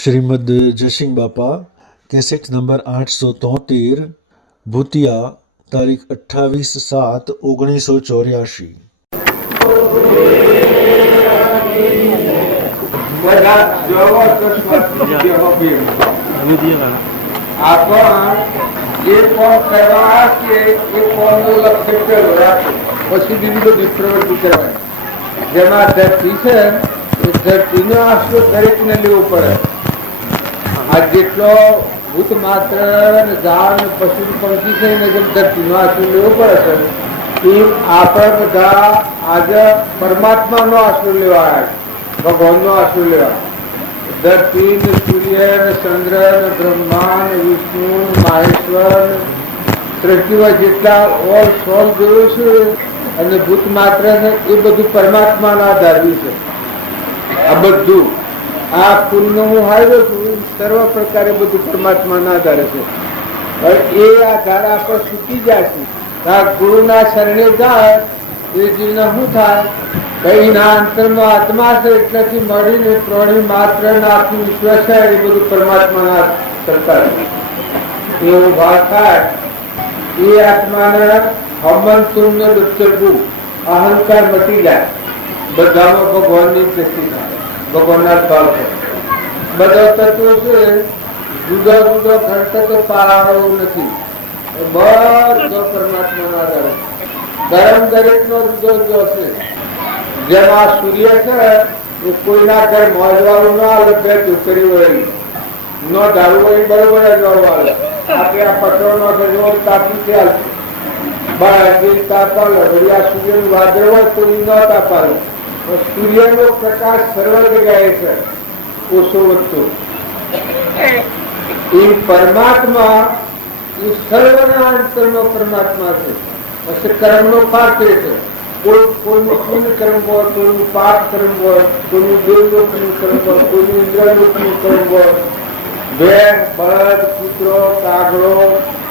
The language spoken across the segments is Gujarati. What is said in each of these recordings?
શ્રીમદ જયસિંહ બાપા કેસેટ નંબર 873 ભૂતિયા તારીખ 28/7/1984। પછી બીજી બધી પ્રવૃત્તિ કહેવાય જેમાં ધરતી છે એ ધરતીનો આશરો દરેકને લેવો પડે। આ જેટલો ભૂત માત્ર ઝાડ પશુ પંખી છે ને જેમ ધરતીનો આશરો લેવો પડે છે એ આપણે બધા આજે પરમાત્માનો આશરો લેવા આવ્યા, ભગવાનનો આશરો લેવા। ધરતી ને સૂર્ય ને ચંદ્ર ને બ્રહ્મા ને વિષ્ણુ માહેશ્વર સૃષ્ટિમાં જેટલા ઓલ સોલ જોયું છે અને ભૂત માત્ર છે એ બધું પરમાત્માના આધાર્યું છે। આ બધું આ ફૂલનો હું હાર્યો છું સર્વ પ્રકારે બધું પરમાત્માના આધારે છે। એ આધાર આપણે છૂટી જાય છે ગુરુના શરણે જાય એ જીવને શું થાય કઈના અંતરમાં આત્મા છે એટલાથી મળીને પ્રાણી માત્ર આખું વિશ્વ છે એ બધું પરમાત્માના સરકાર એવો ભાગ થાય। એ આત્માને હમન તુમ્ય દુઃખ અહંકાર મટી જાય, બધામાં ભગવાનની દ્રષ્ટિ થાય, ભગવાનના ભાવ છે। બધા તત્વો છે જુદા જુદા ઘટક પારાઓ નથી, બધો પરમાત્માના આધારે ગરમ દરેક નો જુદો જુદો છે। જેમાં સૂર્ય છે એ કોઈના ઘર મોજવાળું ના આવે બે દુકરી વળી નો દારૂ વળી બરોબર જ વાળું આવે। આપણે આ પટરો નો ઘર તાપી ખ્યાલ છે સૂર્યનું વાદળ હોય તો ન તાપાલે। સૂર્યનો પ્રકાશ સર્વ જગ્યાએ છે ઓછો વધતો। એ પરમાત્મા એ સર્વના અંતરનો પરમાત્મા છે। પછી કર્મનો પાઠ છે, કોઈનું પુણ્ય કર્મ હોય, કોઈનું પાપ કર્મ હોય, કોઈનું દેવલોકનું કર્મ હોય, કોઈનું ઇન્દ્રલોકનું કર્મ હોય। ભેણ બળદ કૂતરો કાગડો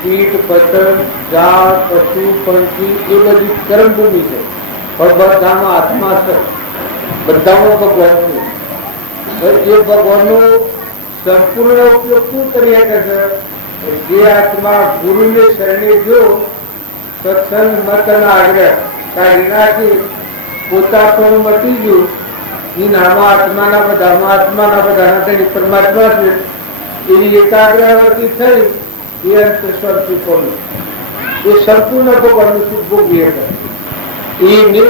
કીટ પતંગ ઝાડ પશુ પંખી એ બધી કર્મભૂમિ છે, પણ બધામાં આત્મા છે, બધામાં ભગવાન છે। એ ભગવાનનો સંપૂર્ણ ઉપયોગ શું કરી શકે છે? જે આત્મા ગુરુને શરણે જો સત્સંગ મત ના આગ્રહ કાઢી નાખી પોતાપણું મટી ગયું એ નામા આત્માના બધાના તેની પરમાત્મા છે એની એકાગ્રવર્તી થઈ એ અંતર સ્વરૂપ એ સંપૂર્ણ ભગવાનનું સુખ ભોગવી શકે। એને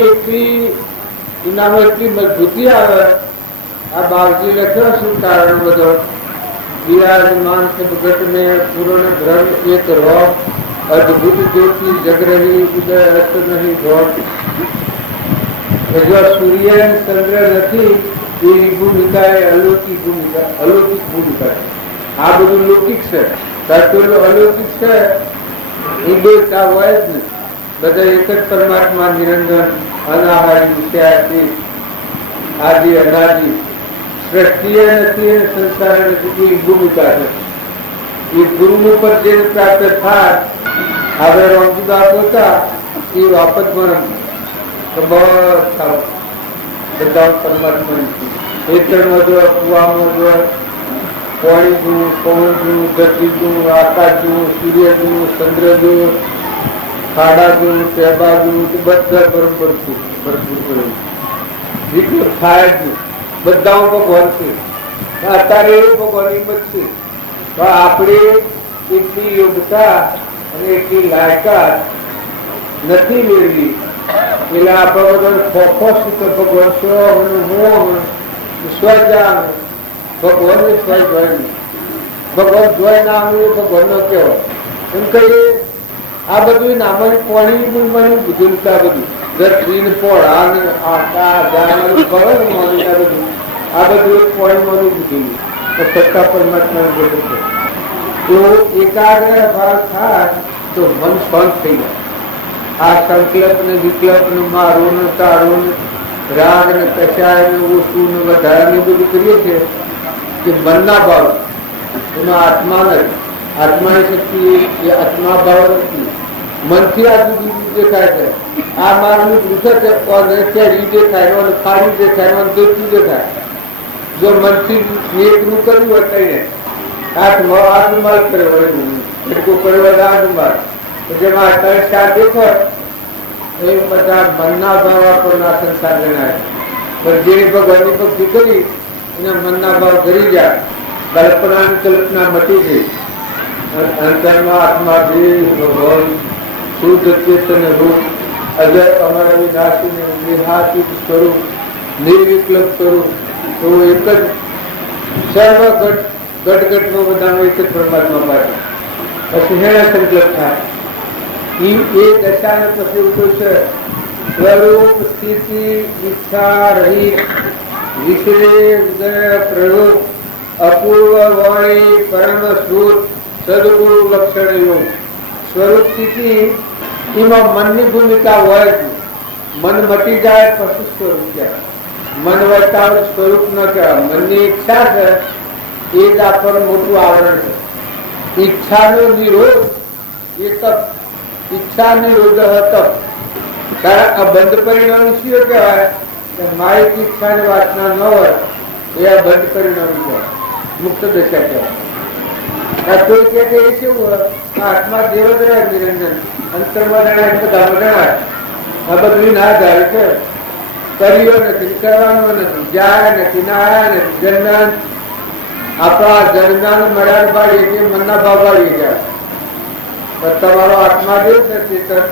એનામાં એટલી મજબૂતી આવે। આ બાવજી લખ્યો શું કારણ બધો વિરાજમાન જગત में पूर्ण ग्रह एक रहो अद्भुत ज्योति जग रही उदय अस्त नहीं घोट। जो सूर्य चंद्र નથી એની ભૂમિકા એ અલૌકિક ભૂમિકા। આ બધું લૌકિક છે, અલૌકિક છે એ દેવતા હોય જ નહીં, બધા એક જ પરમાત્મા નિરંજન અનાહારી વિષયાથી આદિ અનાદિ સૃષ્ટિએ નથી અને સંસાર નથી। એ ભૂમિકા છે। એ ગુરુ ઉપર જે પ્રાપ્ત થાય હવે રમજુદા પોતા એ વાપસ પણ બધા પરમાત્મા ખેતરમાં જો કુવામાં જો પાણી જુઓ પવન જુઓ ધરતી જુઓ આકાશ જુઓ સૂર્ય જુઓ ચંદ્ર જુઓ ખાડા જુઓ ટેબા જુઓ બધા બરોબર છે, ભરપૂર વિકૃત થાય જ નહીં, બધા ભગવાન છે। અત્યારે એ ભગવાનની મત છે, તો આપણે એટલી યોગ્યતા અને એટલી લાયકાત નથી મેળવી એટલે આપણે બધા ફોકસ તો ભગવાન સ્વજાન ભગવાન ભગવાન જોઈ નામ ભગવાન નો કહેવાય। એમ કહીએ આ બધું નામની પાણી બુદ્ધિલતા બધું ધરતી પોળા ને આકાશ બધું આ બધું પાણીમાંનું બુદ્ધિલું સત્તા પરમાત્મા બધું છે। તો એકાગ્ર ભાવ થાય તો મન શાંત થઈ જાય। આ સંકલ્પ ને વિકલ્પ ને મારો ને તારો ને રાગ ને કચાય ને ઓછું ને વધારે ને બધું કરીએ છીએ કે મનના ભાવ એમાં આત્મા નથી। આત્માની શક્તિ એ આત્મા ભાવ નથી, મનથી આ જુદી દેખાય છે। આ મારું દૃશ્ય છે, દેખાય ખારી દેખાય દેખી દેખાય જો મનથી નિયતનું કર્યું હોય કહીને હાથ રૂમાલ કર્યો હોય એટલું કર્યો હોય હાથ રૂમાલ જેમાં અત્યારે ચાર દેખો એ બધા મનના ભાવ આપણના સંસાર ગણાય. પણ જે ભગવાનની ભક્તિ કરી એના મનના ભાવ ધરી જાય, કલ્પનાની કલ્પના મટી ગઈ, અંતરમાં આત્મા ભગવાન શુદ્ધ ચેતન રૂપ અજય અમર અવિનાશી નિહાતી સ્વરૂપ નિર્વિકલ્પ સ્વરૂપ તો એક જ સર્વ ઘટમાં બધાનો એક જ પરમાત્મા પાસે પછી હેના સંકલ્પ થાય એ દશાને પછી ઉઠું છે સ્વરૂપ સ્થિતિ ઈચ્છા રહિત વિશ્રે ઉદય પ્રરૂપ અપૂર્વ વાણી પરમ શ્રુત સદગુરુ લક્ષણ યોગ. સ્વરૂપ સ્થિતિ એમાં મનની ભૂમિકા હોય જ. મન મટી જાય પછી સ્વરૂપ કહેવાય. મન વર્તાવ સ્વરૂપ ન કહેવાય. મનની ઈચ્છા છે એ જ આપણને મોટું આવરણ છે. ઈચ્છાનો નિરોધ એ તપ. ઈચ્છા નિરોધ તપ. કારણ આ બંધ પરિણામ શું કહેવાય કે મારી ઈચ્છાની વાસના ન હોય એ આ બંધ પરિણામ કહેવાય, મુક્ત દશા કહેવાય. કોઈ કે એ કેવું હોય આત્મા દેવ જ રહે નિરંજન અંતરમાં જણાય બધા જણાય. આ બધું ના જાય છે કર્યો નથી કરવાનો નથી જાય નથી ના આવ્યા નથી જન્માન આપણા જન્માન મળ્યા બાળી કે મનના ભાવ બાળી ગયા. તમારો આત્મા દેવ છે ચેતન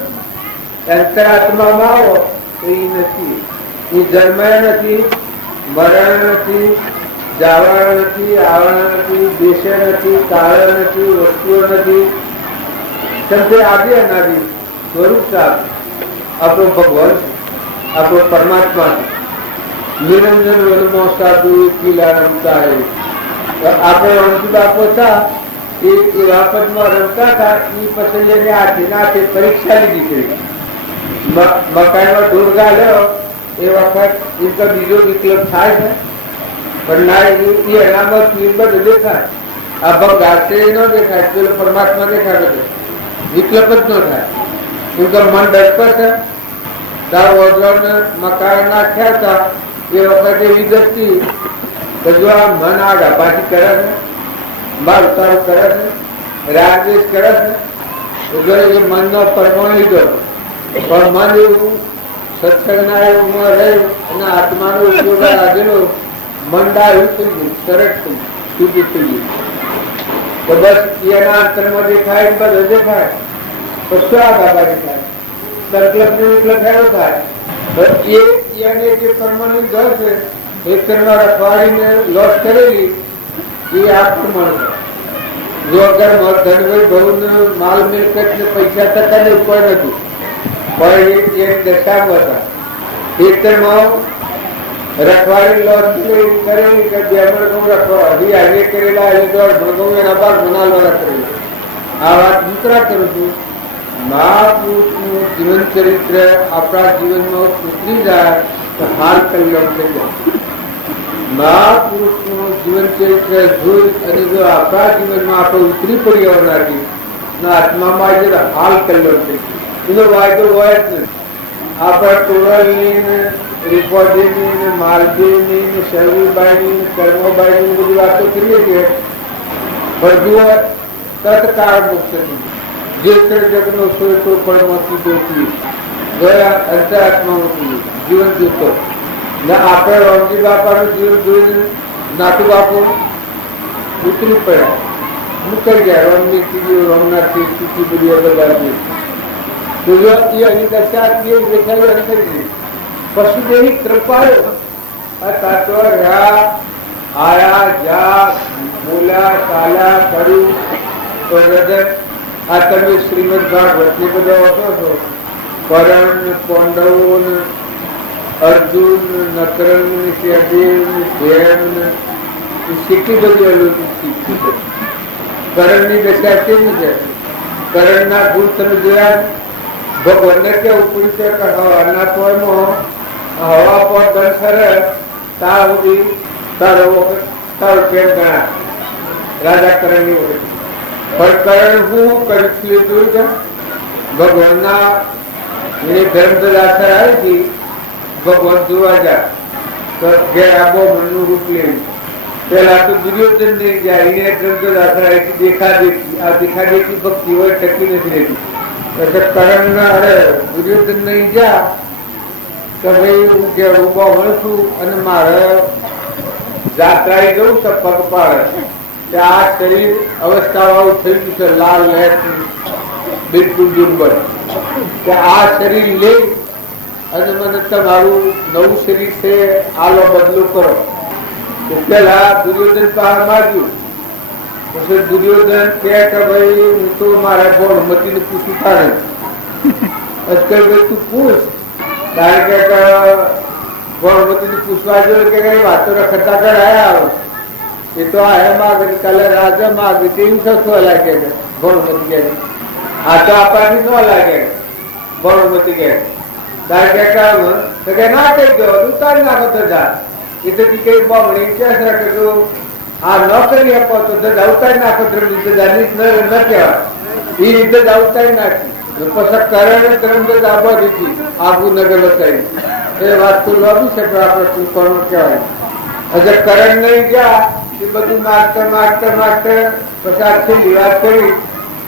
અંતરાત્મામાં આવો તો એ નથી. એ જન્માય નથી, મરણ નથી, જાવરણ નથી, આવરણ નથી, દેશે નથી, કાળ નથી, વસ્તુઓ નથી. તે આદિ અનાદિ સ્વરૂપ સાહેબ આપણો ભગવાન છે, આપણો પરમાત્મા છે. નિરંજન વનમો સાધુ કિલ્લા રમતા હે. આપણે રમતા પોતા એ વાપતમાં રમતા હતા એ પછી એને આથી પરીક્ષા લીધી કરી. મકાઈમાં ઢોર ગાલ્યો એ વખત એ બીજો વિકલ્પ થાય છે પણ ના એ અનામત બધું દેખાય. આ ભગ ગાશે ન દેખાય, પેલો પરમાત્મા દેખાય બધું વિકલ્પ જ ન થાય. એમ તો મન ડરતો છે તાર ઓજળને મકાન નાખ્યા હતા એ વખતે એવી દસ્તી કે જો આ મન આગા પાછી કરે છે, બાર ઉતારો કરે છે, રાગદેશ કરે છે એ મનનો પરમાણુ લીધો પણ મન એવું સત્સંગના એવું રહ્યું અને આત્માનો ઉપયોગ લાગેલો મંડા એવું થઈ ગયું, સરળ થઈ ગયું, શુદ્ધ થઈ ગયું. તો બસ એના અંતરમાં દેખાય બધો દેખાય તો શું આગા બાજુ થાય સંકલ્પ વિકલ્પ એવો થાય. એને જે પરમાણુ ઘર છે એ કરવા રખવાડીને લોસ કરેલી એ આ પ્રમાણ છે. જો અગર ધનભાઈ બહુ માલ મિલકત ને પૈસા થતા ને ઉપર નથી પણ એ દશામાં હતા ખેતરમાં રખવાડી લોસ કરેલી કે બે મણઘઉં રખવા હજી આજે કરેલા હજી દોઢ મણઘઉં એના બાદ મનાલવાળા કરેલા. આ વાત દૂસરા કરું છું. મહાપુરુષનું જીવન ચરિત્ર આપણા જીવનમાં ઉતરી જાય તો હાલ કલ્યાણ થઈ જાય. મહાપુરુષનું જીવન ચરિત્ર જોઈ અને જો આપણા જીવનમાં આપણે ઉતરી પડી આવનારી આત્મામાં આજે હાલ કલ્યાણ થઈ જાય. એનો વાયદો હોય જ નથી. આપણા ટોળાની રીપોર્ટની માલદીની શરવીબાઈની કર્મબાઈની બધી વાતો કરીએ છીએ પણ જુઓ તત્કાળ મુક્ત જે જગનો સોચો પડમાંથી દોખી ગયા અંતરાત્માનું જીવન જીવતો ને આપણે રામજી બાપાનું જીવન જોઈને નાતુ બાપુ ઉતરી પડ્યા મુકાઈ ગયા. રામની કીધી રામનાથની સ્થિતિ બધી બધા પશુદેવી કૃપાયો તત્વ રહ્યા આયા જા મૂલા કાલા કર્યું તો હૃદય આ તમે શ્રીમદ ભાગવત ની બધા વાંચો છો. કરણ પાંડવો અર્જુન નકરણ સહદેવ ભેમ કેટલી બધી અલૌકિક કરણ ની દશા કેવી છે? કરણ ના ગુણ તમે જોયા ભગવાનને કેવું પૂછે કે હવાના પોળમાં હવા પર દન કરે ત્યાં સુધી તારો કેમ ગણા રાજા કરણ ની વખત પણ કરણ હું કરી લીધું છે ભગવાનના એ ધર્મ દલાસર આવી હતી. ભગવાન જોવા જા તો ઘેર આબો મનનું રૂપ લેવું પેલા તો દુર્યોધન નહીં ગયા, એને દ્રંદ્વ દાખલા દેખા દેખી, આ દેખા દેખી ભક્તિ હોય ટકી નથી રહેતી. એટલે કરણ અરે દુર્યોધન નહીં ગયા કે ભાઈ હું કે ઉભા ભણ છું અને મારે જાત્રાએ જવું છે પગપાળે, કે આ શરીર અવસ્થા વાળું થઈ ગયું છે, લાલ લહેર બિલકુલ દુર્બળ, કે આ શરીર લે અને મને તમારું નવું શરીર છે આલો બદલો કરો. પેલા દુર્યોધન પાસે માગ્યું, પછી દુર્યોધન કે ભાઈ હું તો મારા ગોળમતી ને પૂછું તારે ભાઈ તું પૂછ, તારે કે ગોળમતી ને પૂછવા જોઈએ કે કઈ વાતો રખડતા કર આયા એ તો આ માગે કાલે રાજા માગે તેવું સસવા લાગે ગોળમતી કે આ તો આપણાથી ન લાગે ગોળમતી કે તારે કે ના કહી દો ઉતારી નાખો તો જા એ તો કઈ બામણી કે આ ન કરી આપો તો ધજા ઉતારી નાખો ધજા ન કહેવાય એ રીતે જ ઉતારી નાખી પછી કરણ ધર્મ આબા દીધી આગુ નગર વસાવી એ વાત તો લોબી છે પણ આપણે શું કરવું કહેવાય. હજુ કરણ નહીં ગયા એ બધું માગતા માગતા માગતા પછી આખી વાત કરી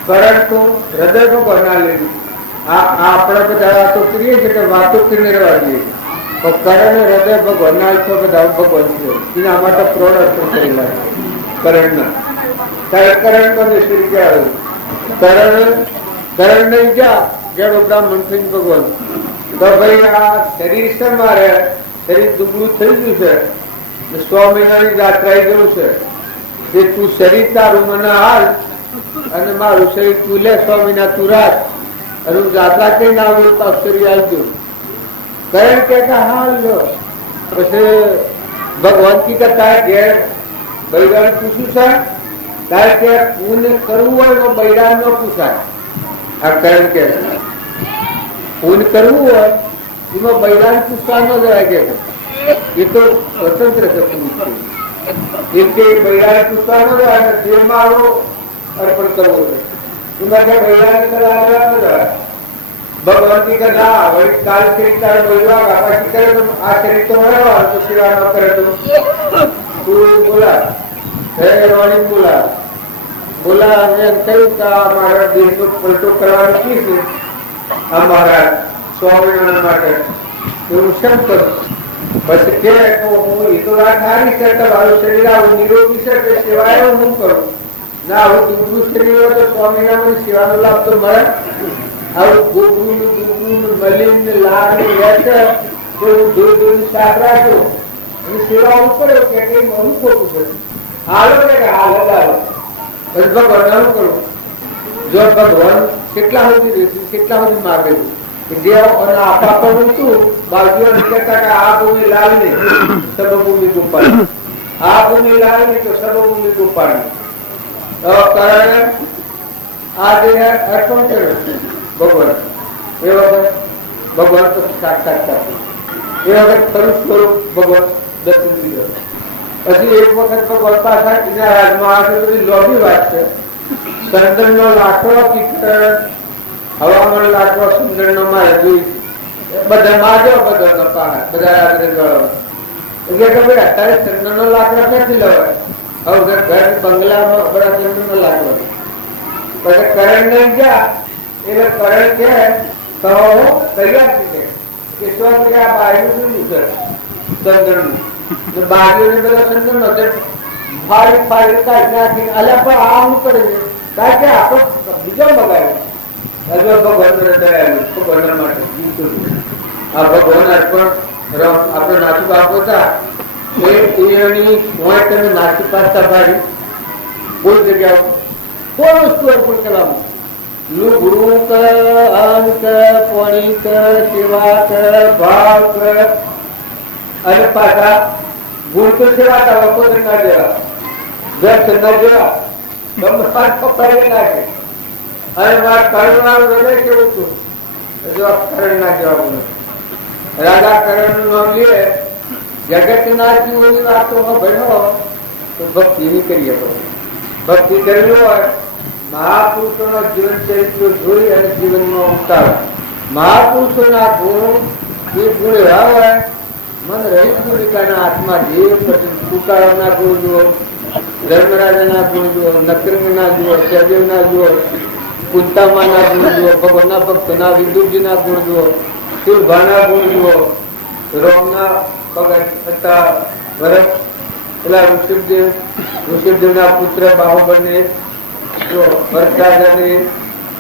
કરણ તો હૃદયમાં બના લીધું. આપણે બધા વાતો કરીએ છીએ કે વાતો કરીને રહેવા દઈએ પણ કરણ હૃદય ભગવાન તો બધા ભગવાન છે એના માટે પ્રોડ અર્પણ કરેલા કરણના ત્યારે કરણ બને શ્રી કહેવાય. કરણ નહીં ગયા જેડો બ્રાહ્મણ થઈ ભગવાન તો ભાઈ આ શરીર છે મારે શરીર દુબળું થઈ ગયું છે 100 મહિનાની જાત્રાએ ગયું છે એ તું શરીર તારું મને હાલ અને મારું શરીર તું લે 100 મહિના તું રાખ અને હું જાત્રા કઈ ના આવું તો શરીર આવજો. કરણ કે હાલ લો પછી ભગવાન કી કથા ઘેર બૈરાન પૂછ્યું છે ત્યારે કે પુણ્ય કરવું હોય તો બૈરાન ન પૂછાય. આ કરણ કે પુણ્ય કરવું હોય એમાં બૈરાન પૂછવા ન જવાય કે એ તો સ્વતંત્ર છે પુણ્ય કે બૈરાન પૂછવા ન જવાય જે મારો અર્પણ કરવો છે એમાં કે બૈરાન કરવા ન જવાય. ભગવાન કી કથા વળી કાલ શરીર તારે બોલવા બાપાજી કરે તો આ શરીર તો મળવા તો સેવા ન કરે તો તું બોલા હે રોણી બોલા બોલા અમે એમ કહ્યું કે મારા દેશનો પલટો કરવાનું કી છે અમારા સ્વામિનારાયણ માટે એવું શેમ કરું પછી કે હું એ તો વાત સારી છે તમારું શરીર આવું નિરોગી છે તે સેવાય હું કરું ના આવું દુબળું શરીર હોય તો સ્વામિનારાયણ સેવાનો લાભ તો મળે. આવું ગોગરું મલિન લાલ રહેશે દૂધ શાક રાખો એની સેવા હું કર્યો કે કઈ મરું ખોટું છે હાલો કે હાલો હાલો પછી ભગવાન કરું જો ભગવાન કેટલા સુધી રહેશે કેટલા સુધી માગે છે જે આપા પણ હતું બાજુ કહેતા કે આ ભૂમિ લાલ નહીં સર્વભૂમિ ગોપાલ આ ભૂમિ લાલ નહીં તો સર્વભૂમિ ગોપાલ કારણે આ જે અર્પણ કર્યું ભગવાન એ વખત ભગવાન તો સાક્ષાત્કાર એ વખત ખરું સ્વરૂપ ભગવાન દર્શન લીધો. પછી એક વખત ભગવાન પાછા એના રાજમાં આવે બધી લોભી વાત છે ચંદ્ર નો લાકડો હવામાન લાકડો સુંદર નો મારે જોઈ બધા માર્યો બધા પાણા બધા આગળ એટલે કે ભાઈ અત્યારે ચંદ્ર નો લાકડો ક્યાંથી લેવાય હવે ઘર બંગલામાં બધા ચંદ્ર નો લાકડો પછી કરણ નહીં ગયા એટલે કરણ કે કહો તૈયાર છે કે શું આ બાયનું શું છે ચંદ્રનું બાજુને બધા ચંદ્ર નો ફાડી ફાડી કાઢી નાખી અલ્યા પણ આ હું કરે છે કારણ કે આપણો બીજો બગાડ્યો ભગવાન દયાલુ ભગવાન માટે આ ભગવાન અર્પણ આપણે નાચુ બાપો હતા એની તમે નાચુ પાસતા ભારી કોઈ જગ્યા કોઈ વસ્તુ અર્પણ કરવાનું લુગડું કર અન્ન કર પાણી કર સેવા કર ભાવ કર અને પાછા ગુણ તો સેવા કરવા કોઈ ના જેવા વ્યર્થ ન જેવા કપડાઈ નાખે અને મારા કરણ હૃદય કેવું હતું કરણ ના જેવા રાજા કરણ નું નામ લે જગત ના જીવની વાતોમાં ભણ્યો તો ભક્તિ ની કરીએ ભક્તિ કરવી હોય મહાપુરુષોના જીવન ચરિત્ર જોઈ અને જીવનમાં ઉતારો. મહાપુરુષોના ગુણ એ ગુણ એવા હોય મન રહિત ગુણિકાના આત્મા જીવ પછી તુકારામના ગુણ જુઓ, ધર્મરાજાના ગુણ જુઓ, નકરંગના જુઓ, સહદેવના જુઓ, કુંતામાના ગુણ જુઓ, ભગવાનના ભક્તના વિદુરજીના ગુણ જુઓ, શિવભાના ગુણ જુઓ, રોમના ભગત હતા ભરત, પેલા ઋષભદેવના પુત્ર બાહુબળને જો ભરતરાજાને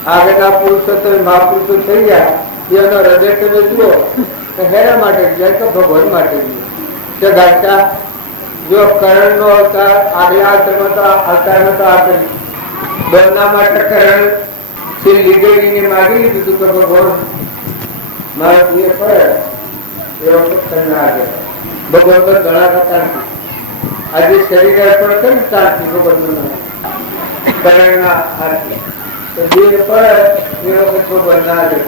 આગળના પુરુષો તો મહાપુરુષો થઈ ગયા, એનો હૃદય તમે જુઓ તો હેરા માટે જાય તો ભગવાન માટે ગાતા જો કરણ નો અવતાર આગલા અવતાર નતો આપે, દોરના માટે કરણ શ્રી લીધેલીને માગી લીધું હતું કે ભગવાન મારા પ્રિય ફળ એ વખત તમને આગળ ભગવાન પર ઘણા હતા. આજે શરીર અર્પણ કરી શાંતિ ભગવાન કરણના આરતી તો દેહ પર એ વખત ભગવાન ના આગળ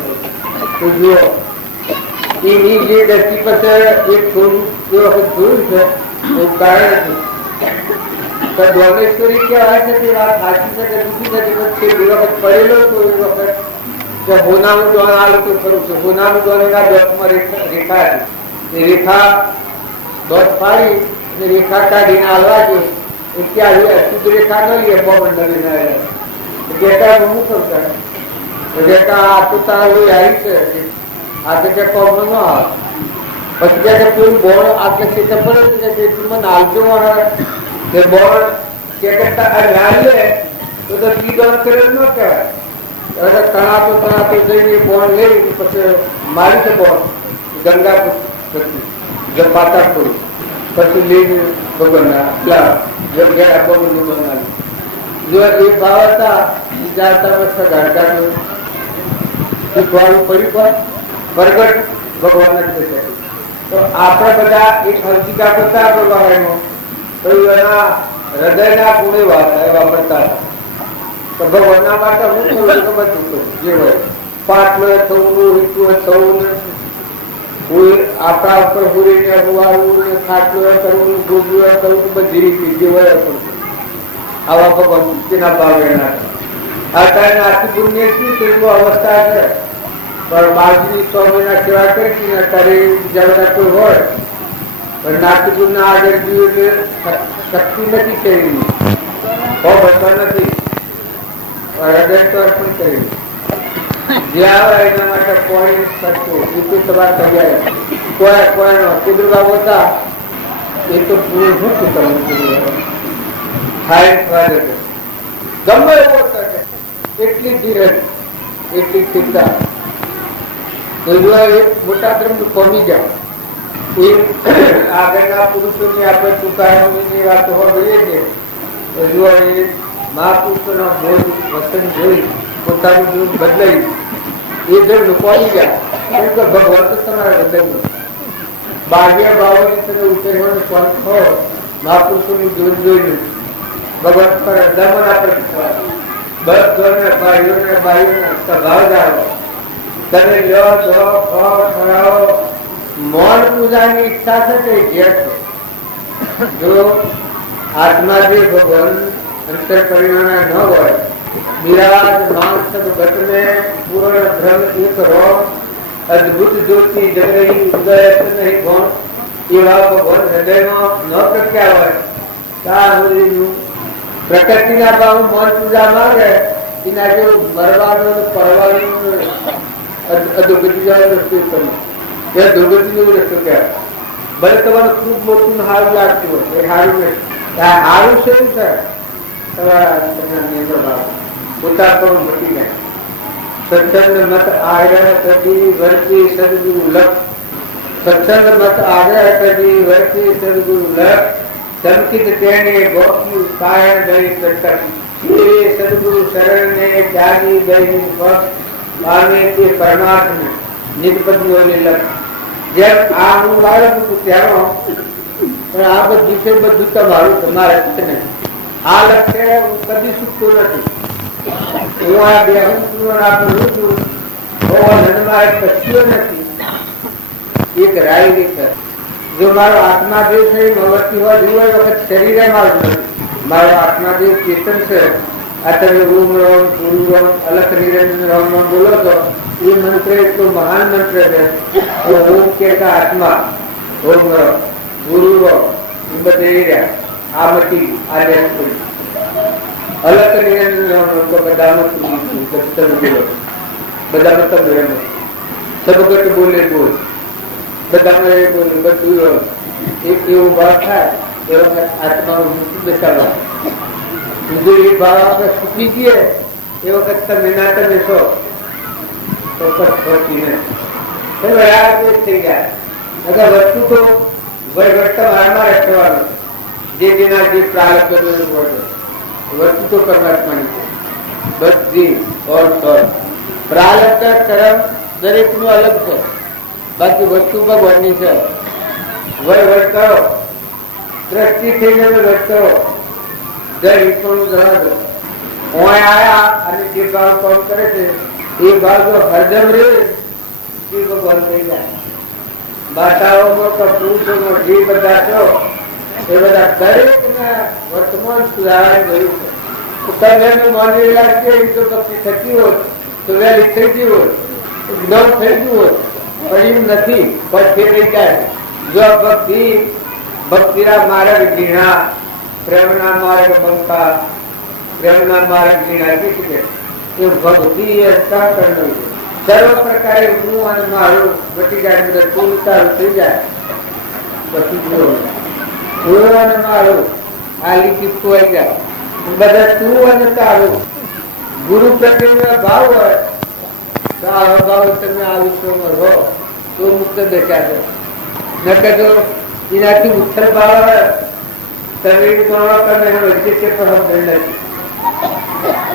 તો જુઓ એની જે દ્રષ્ટિ પર એક થોડું એ વખત જોયું છે એવું કારણ હતું. દ્વામેશ્વરી કહેવાય છે તે વાત સાચી છે કે દુઃખી નથી, એ વખત પડેલો તો એ વખત હોનાનું દ્વાન આ લોકો ખરું છે. હોનાનું દ્વાન એના દોતમાં રેખા હતી, એ રેખા દોત પાડી અને રેખા કાઢીને હાલવા જોઈએ એ ક્યાં શુદ્ધ રેખા ન લઈએ મંડળી કહેતા હું કરતા કહેતા આ તો તારા લોહી આવી છે આ તો કે કોમ ન આવે પછી કે પેલું બોર્ડ આટલે ક્ષેત્ર પડે છે કે મને આવજો કે બોર્ડ કે લે તો સીધો કરેલ ન કહેવાય. તણાતો જઈને બોર્ડ લઈ પછી મારી છે બોર્ડ ગંગા પાતા થોડી પછી લઈને ભગવાનના જગ્યા બનાવી જો એ ભાવ હતા વિચારતા વસ્તુ ગાડકાનું શીખવાનું પડ્યું પ્રગટ ભગવાન જ છે. તો આપણે બધા એક હર્ષિકા કરતા પ્રવાહનો તો એના હૃદયના ગુણે વાપરતા હતા. તો ભગવાનના માટે હું કરું તો બધું જે હોય પાટલો થવું રીતું થવું આપણા ઉપર હુરીને હુવાવું ને ખાટલો કરવું ગોગલું કરવું બધી રીતે જે હોય આવા ભગવાન તેના ભાવ એના અત્યારે આખી પુણ્ય શું તેવું અવસ્થા છે પણ બાજુની 6 મહિના સેવા કરી અત્યારે જરા કોઈ હોય પણ નાગપુર ના આગળ જોઈએ શક્તિ નથી કરી બતા નથી હૃદય તો અર્પણ કરી જે આવે એના માટે કોઈ કરતો સભા તૈયાર કોઈ કોઈનો કુદરત હોતા એ તો પૂરું શું કરવાનું ગમે એવો એટલી ધીરજ એટલી ચિંતા મોટા ધર્મ કોમી જાય એ આગળના પુરુષોની આપણે ચુકાવાની વાતો હોઈએ છીએ તો જો એ મહાપુરુષોનો બોધ વસન જોઈ પોતાનું જીવન બદલાઈ એ ધર્મ કોમી જાય કેમ કે ભગવાન તો તમારા હૃદયમાં બાહ્ય ભાવોની તમે ઉતરવાનો સ્વાર્થ હોય મહાપુરુષોનું જીવન જોઈને ભગવાન પર દમન આપણે બધાને ભાઈઓને ભાઈઓને સ્વભાવદારો તમે લો દો ખવડાવો મૌન પૂજાની ઈચ્છા છે કે ઘેર છે જો આત્મા જે ભગવાન અંતર પરિણામે ન હોય નિરાજ માનસ ઘટ में पूर्ण भ्रम एक रो अद्भुत ज्योति जग रही उदय नहीं गौण एवा भगवान हृदयમાં ન પ્રત્યા હોય ત્યાં પ્રકૃતિના ભાવ મન પૂજા માંગે એના જેવું મરવાનું પરવાનું અધોગતિ જેવો રસ્તો કર્યો એ દુર્ગતિ જેવો રસ્તો કહેવાય. ભલે તમારું ખૂબ મોટું સારું લાગતું હોય એ સારું સારું છે એવું છે તમારા પોતા પણ મટી જાય. સત્સંગ મત આગ્રહ કદી વર્તી સદગુરુ લક્ષ સત્સંગ મત આગ્રહ કદી વર્તી સદગુરુ લક્ષ સંકિત તેને ગોપ્યું કાયણ ગઈ પ્રકટ એ સદગુરુ શરણ ને ત્યાગી ગઈ પક્ષ પામે તે પરમાત્મ નિજપતિઓને લક્ષ જેમ આ હું બાળક છું ત્યારો પણ આ બધું છે બધું તમારું તમારે નહીં. આ લક્ષ્ય હું કદી છૂટતો નથી. હું આ દેહ આપું છું મારે કચ્યો નથી. એક રાય દેખ જો મારો આત્મા દેવ છે ભગવતી હોય જોવે વખત શરીરે મારું મારો આત્મા દેવ ચેતન છે. આ તમે રૂમ રોમ પૂરું રોમ અલખ નિરંજન રોમ રોમ બોલો તો એ મંત્ર એટલો મહાન મંત્ર છે. ઓમ કે આત્મા ઓમ ગુરુ એ બધે રહ્યા આ મટી આ લેસ અલગ નિયંત્રણ બધા બધા મતલબ સબગટ બોલે બોલ બધા બોલે બધું એક એવું ભાવ થાય એ વખત આત્માનું મૃત્યુ બેસાડવા બીજું એ ભાવ આપણે સુખી જઈએ એ વખત તમે ના તમે છો ચોક્કસ થઈ ગયા અગર વસ્તુ તો વર્તન મારામાં રખવાનું જે જેના જે પ્રારબ્ધ કરવાનું વસ્તુ તો પરમાત્માની છે બધી ઓર પ્રારબ્ધ કર્મ દરેક નું અલગ છે બાકી વસ્તુ ભગવાનની છે વય વટ કરો દ્રષ્ટિ થઈને વટ કરો જય ઈશ્વરનું જણાવ આયા અને જે ભાવ કામ કરે છે એ ભાવ જો હરદમ રહે એ ભગવાન થઈ જાય બાટાઓમાં કે પુરુષોમાં જે બધા છો એ બધા દરેકના વર્તમાન સુધારાઈ ગયું છે તમે એમ માની રહ્યા કે એ જો ભક્તિ થતી હોત તો વહેલી થઈ ગઈ હોત જ્ઞાન થઈ ગયું હોત પણ એમ નથી પછી રહી જાય જો ભક્તિ ભક્તિના માર્ગ ઘીણા પ્રેમના માર્ગ બંકા પ્રેમના માર્ગ ઘીણા કે છે એ ભક્તિ એ કરવી સર્વ પ્રકારે હું અને મારું ઘટી જાય બધા તું તારું થઈ જાય પછી હું અને મારું આ લીટી ખોવાઈ જાય બધા તું અને તારું ગુરુ પ્રત્યેનો ભાવ હોય તો આ ભાવ તમે આ વિશ્વમાં રહો તો મુક્ત દેખાશે નકર જો એનાથી ઉત્તર ભાવ હોય શરીર તમે વચ્ચે છે પણ સમજણ નથી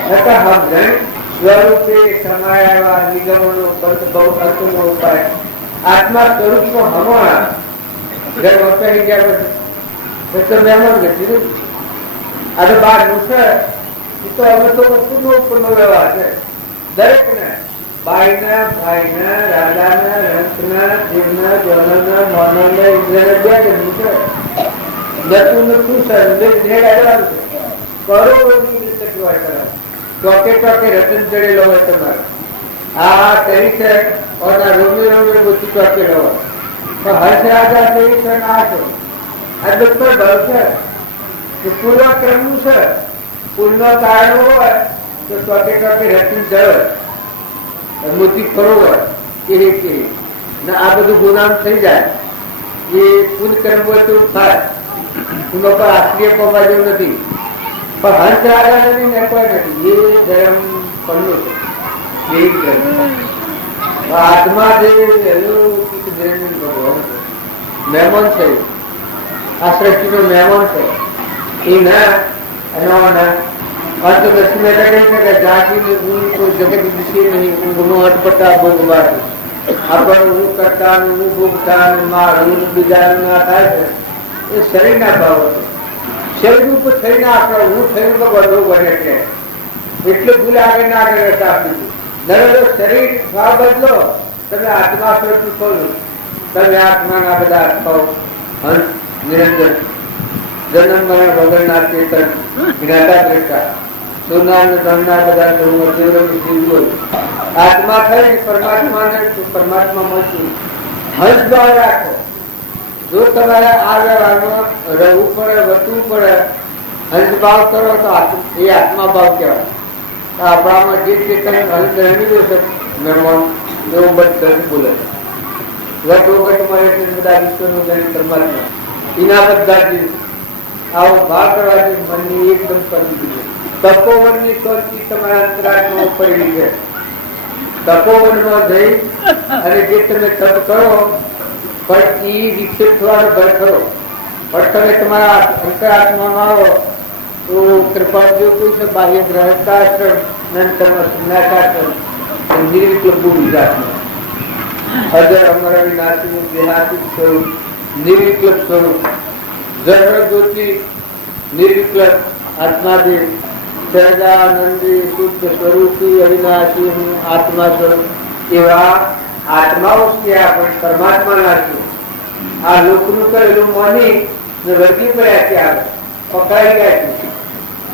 નકર સમજણ સ્વરૂપે સમાયા નિગમનો બંધ બહુ અર્થનો ઉપાય આત્મા સ્વરૂપમાં હમણાં ઘર વપરાઈ ગયા પછી તો મહેમાન નથી આ તો બાર નું છે એ તો અમે તો વસ્તુનો ઉપરનો વ્યવહાર છે દરેકને બાઈના ભાઈના રાજાના રંકના જીવના જનના મોનના ઇન્દ્રના બે જન્મ છે નતું શું છે નેડ આવવાનું છે કરોડોની રીતે કહેવાય કરાય ચોકે ચોકે રતન ચડેલો હોય તમારે આ તેરી છે ઓના રોમી રોમી બુદ્ધિ ચોકેલો હોય તો હર્ષ રાજા તેરી છે આ છો આ દુઃખ ભાવ છે કે પૂર્વક્રમનું છે પૂર્ણ કારણ હોય તો ચોકે ચોકે રતન ચડે મોતી ખરો હોય કે આ બધું ગુનામ થઈ જાય એ પૂર્ણ કર્મ હોય તો થાય એનો પર આશ્રય પવા જેવું નથી પણ હંસ રાજા નથી ને કોઈ નથી એ ધર્મ પડનું છે એ ધર્મ આત્મા જે મહેમાન છે આ સૃષ્ટિનો મહેમાન છે એ ના અંત દર્શન કહી શકે જાગીને ઊંઘ કોઈ જગત દિશે નહીં ઊંઘનો અટપટા ભોગવા આપણને ઊંઘ કરતા ઊંઘ ભોગતા મારું બીજાનું ના થાય છે એ શરીરના ભાવ છે શરીર ઉપર થઈને આપણે હું થઈને તો બધું બને છે એટલે ભૂલ આગળ ના આગળ રહેતા આપી નરેન્દ્ર શરીર ભાવ બદલો તમે આત્મા સ્વરૂપ ખોલું તમે આત્માના બધા આત્માઓ હંસ નિરંજન જન્મ મરણ વગરના ચેતન જ્ઞાતા દ્રષ્ટા સોનાર ધનના બધા આત્મા થઈ પરમાત્માને પરમાત્મા મળતું હંસ ભાવ રાખો જો તમારે આ વ્યવહારમાં રહેવું પડે વધવું પડે હંસ ભાવ કરો તો એ આત્મા ભાવ કહેવાય આપણામાં જે ચેતન હંસ રહેવી જશે મહેમાન એવું બધું બોલે વટ વખત મળે છે બધા વિશ્વનું ગણિત પરમાત્મા એના બધા જ આવો ભાવ કરવાથી મનની એકદમ કરી દીધી તપોવનની શોધથી તમારા અંતરાત્મા પડી છે તપોવનમાં જઈ અને જે તમે તપ કરો પણ એ વિક્ષેપ થવાનો ભય ખરો પણ તમે તમારા અંતરાત્મામાં આવો તો કૃપા જો કોઈ છે બાહ્ય ગ્રહસ્થાશ્રમ સંન્યાસાશ્રમ નિર્વિકલ્પ ગુજરાતમાં અજર અમર વિનાશી દેહાતી સ્વરૂપ નિર્વિકલ્પ સ્વરૂપ જન્મ જ્યોતિ નિર્વિકલ્પ આત્માદેવ સહજાનંદી શુદ્ધ સ્વરૂપી અવિનાશી હું આત્મા સ્વરૂપ એવા આત્માઓ ક્યાં પણ પરમાત્માના છે આ લોકનું કરેલું માની વર્ગી પડ્યા ત્યાં પકડાઈ ગયા છે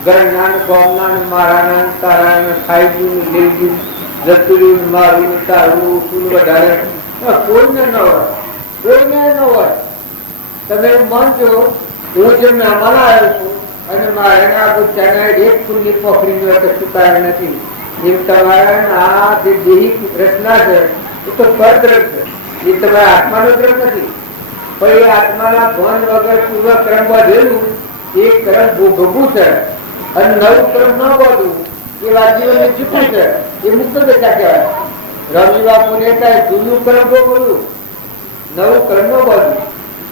ગણના ગોમના મારાના તારાના ખાઈજું લેવજું જતુર્યું મારું તારું શું વધારે કોઈને ન હોય કોઈને ન હોય તમે માનજો હું જે મહેમાન આવ્યો છું અને મારે આ એક ફૂલની પોખરી સ્વીકાર નથી એમ તમારા આ જે દેહી રચના છે એ તો પરદ્રમ છે, એ તમારા આત્માનો દ્રમ નથી. પણ એ આત્માના ભાન વગર પૂર્વ ક્રમ વધેલું એ ક્રમ ભોગવું છે અને નવું ક્રમ ન બધું એ વાજીવને ચૂકવું છે, એ મુક્ત દશા કહેવાય. રમી બાપુ ને જૂનું કર્મ ભોગવવું, નવું કર્મ ન બધું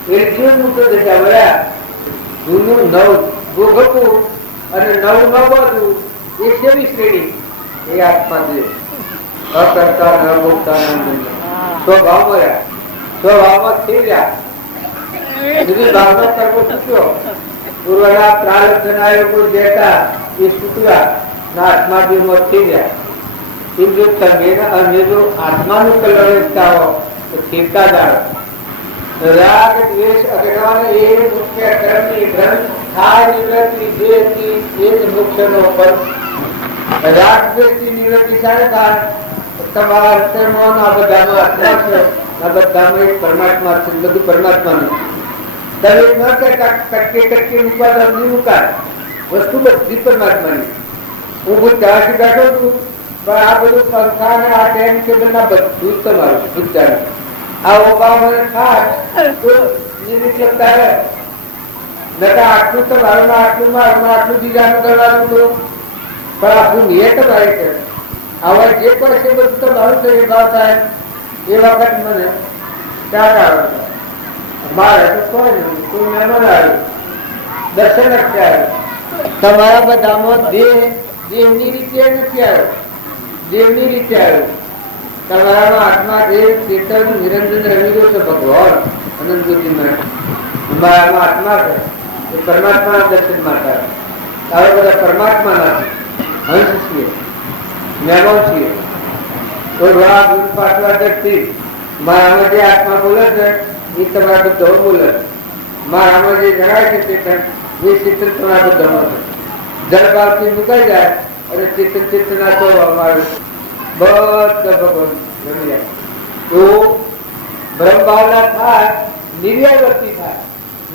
એ જીવન મુક્ત દશા મળ્યા. જૂનું નવ ભોગવવું અને નવું ન બધું એ સેવી શ્રેણી, એ આત્મા દેવ અકર્તા ન ભોગતા સ્વભાવ મળ્યા, સ્વભાવમાં થઈ ગયા. બીજી ભાવનો કરવો છૂટ્યો, પૂર્વના પ્રારબ્ધના યોગો દેતા એ છૂટ્યા ના આત્મા દેવમાં થઈ ગયા. એમ જો તમે અને જો આત્માનું કલ્યાણ ઈચ્છતા હો તો સ્થિરતા જાણો. રાગ દ્વેષ અજ્ઞાન એ મુખ્ય કર્મની ભ્રમ થાય નિવૃત્તિ જેથી એ જ મોક્ષનો પર. રાગ દ્વેષની નિવૃત્તિ સારે થાય તમારા અંતરમાં આ બધાનો આત્મા છે, આ બધામાં એક પરમાત્મા છે, બધું પરમાત્માનું. તમે ન કહેતા કટકે કટકે મૂકવા નહીં મુકાય, વસ્તુ બધી પરમાત્માની. હું ભૂત ત્યાંથી બેઠો છું પણ આ બધું પંખા ને આ ટેમ ટેબલ ના બધું જ તમારું ભૂતજાનું. આ ઉભા મને ખાસ તો નિમિત્ત લગતા રહે નકા આટલું તો મારું આટલું બીજાનું કરવાનું તો પણ આપણું નિયત મારી છે. આવા જે કોઈ છે બધું તો મારું છે એ ભાવ થાય એ વખત મને ક્યાં આવવાનું મારે તો કોઈ નહીં, કોઈ મહેમાન આવ્યું દર્શન જ આવ્યું. તમારા બધામાં દેવની રીતે નથી આવ્યો, દેવની રીતે આવ્યો. તમારાનો આત્મા દેવ ચેતન નિરંજન રમી છે ભગવાન અનંત જ્યોતિમાં. તમારાનો આત્મા છે એ પરમાત્માના દર્શન માટે આવે બધા પરમાત્માના હંસ છીએ, મહેમાન છીએ. કોઈ વાહ દૂર પાછવાથી મારામાં જે આત્મા બોલે છે એ તમારા બધા બોલે, મારામાં જે જણાય છે ચેતન એ ચિત્ર તમારા બધામાં છે. જળભાવથી મુકાઈ જાય અને ચેતન ચેતના તો અમારું બધા ભગવાન જમી જાય. તો બ્રહ્મ ભાવના થાય, નિર્વ્યવર્તિ થાય,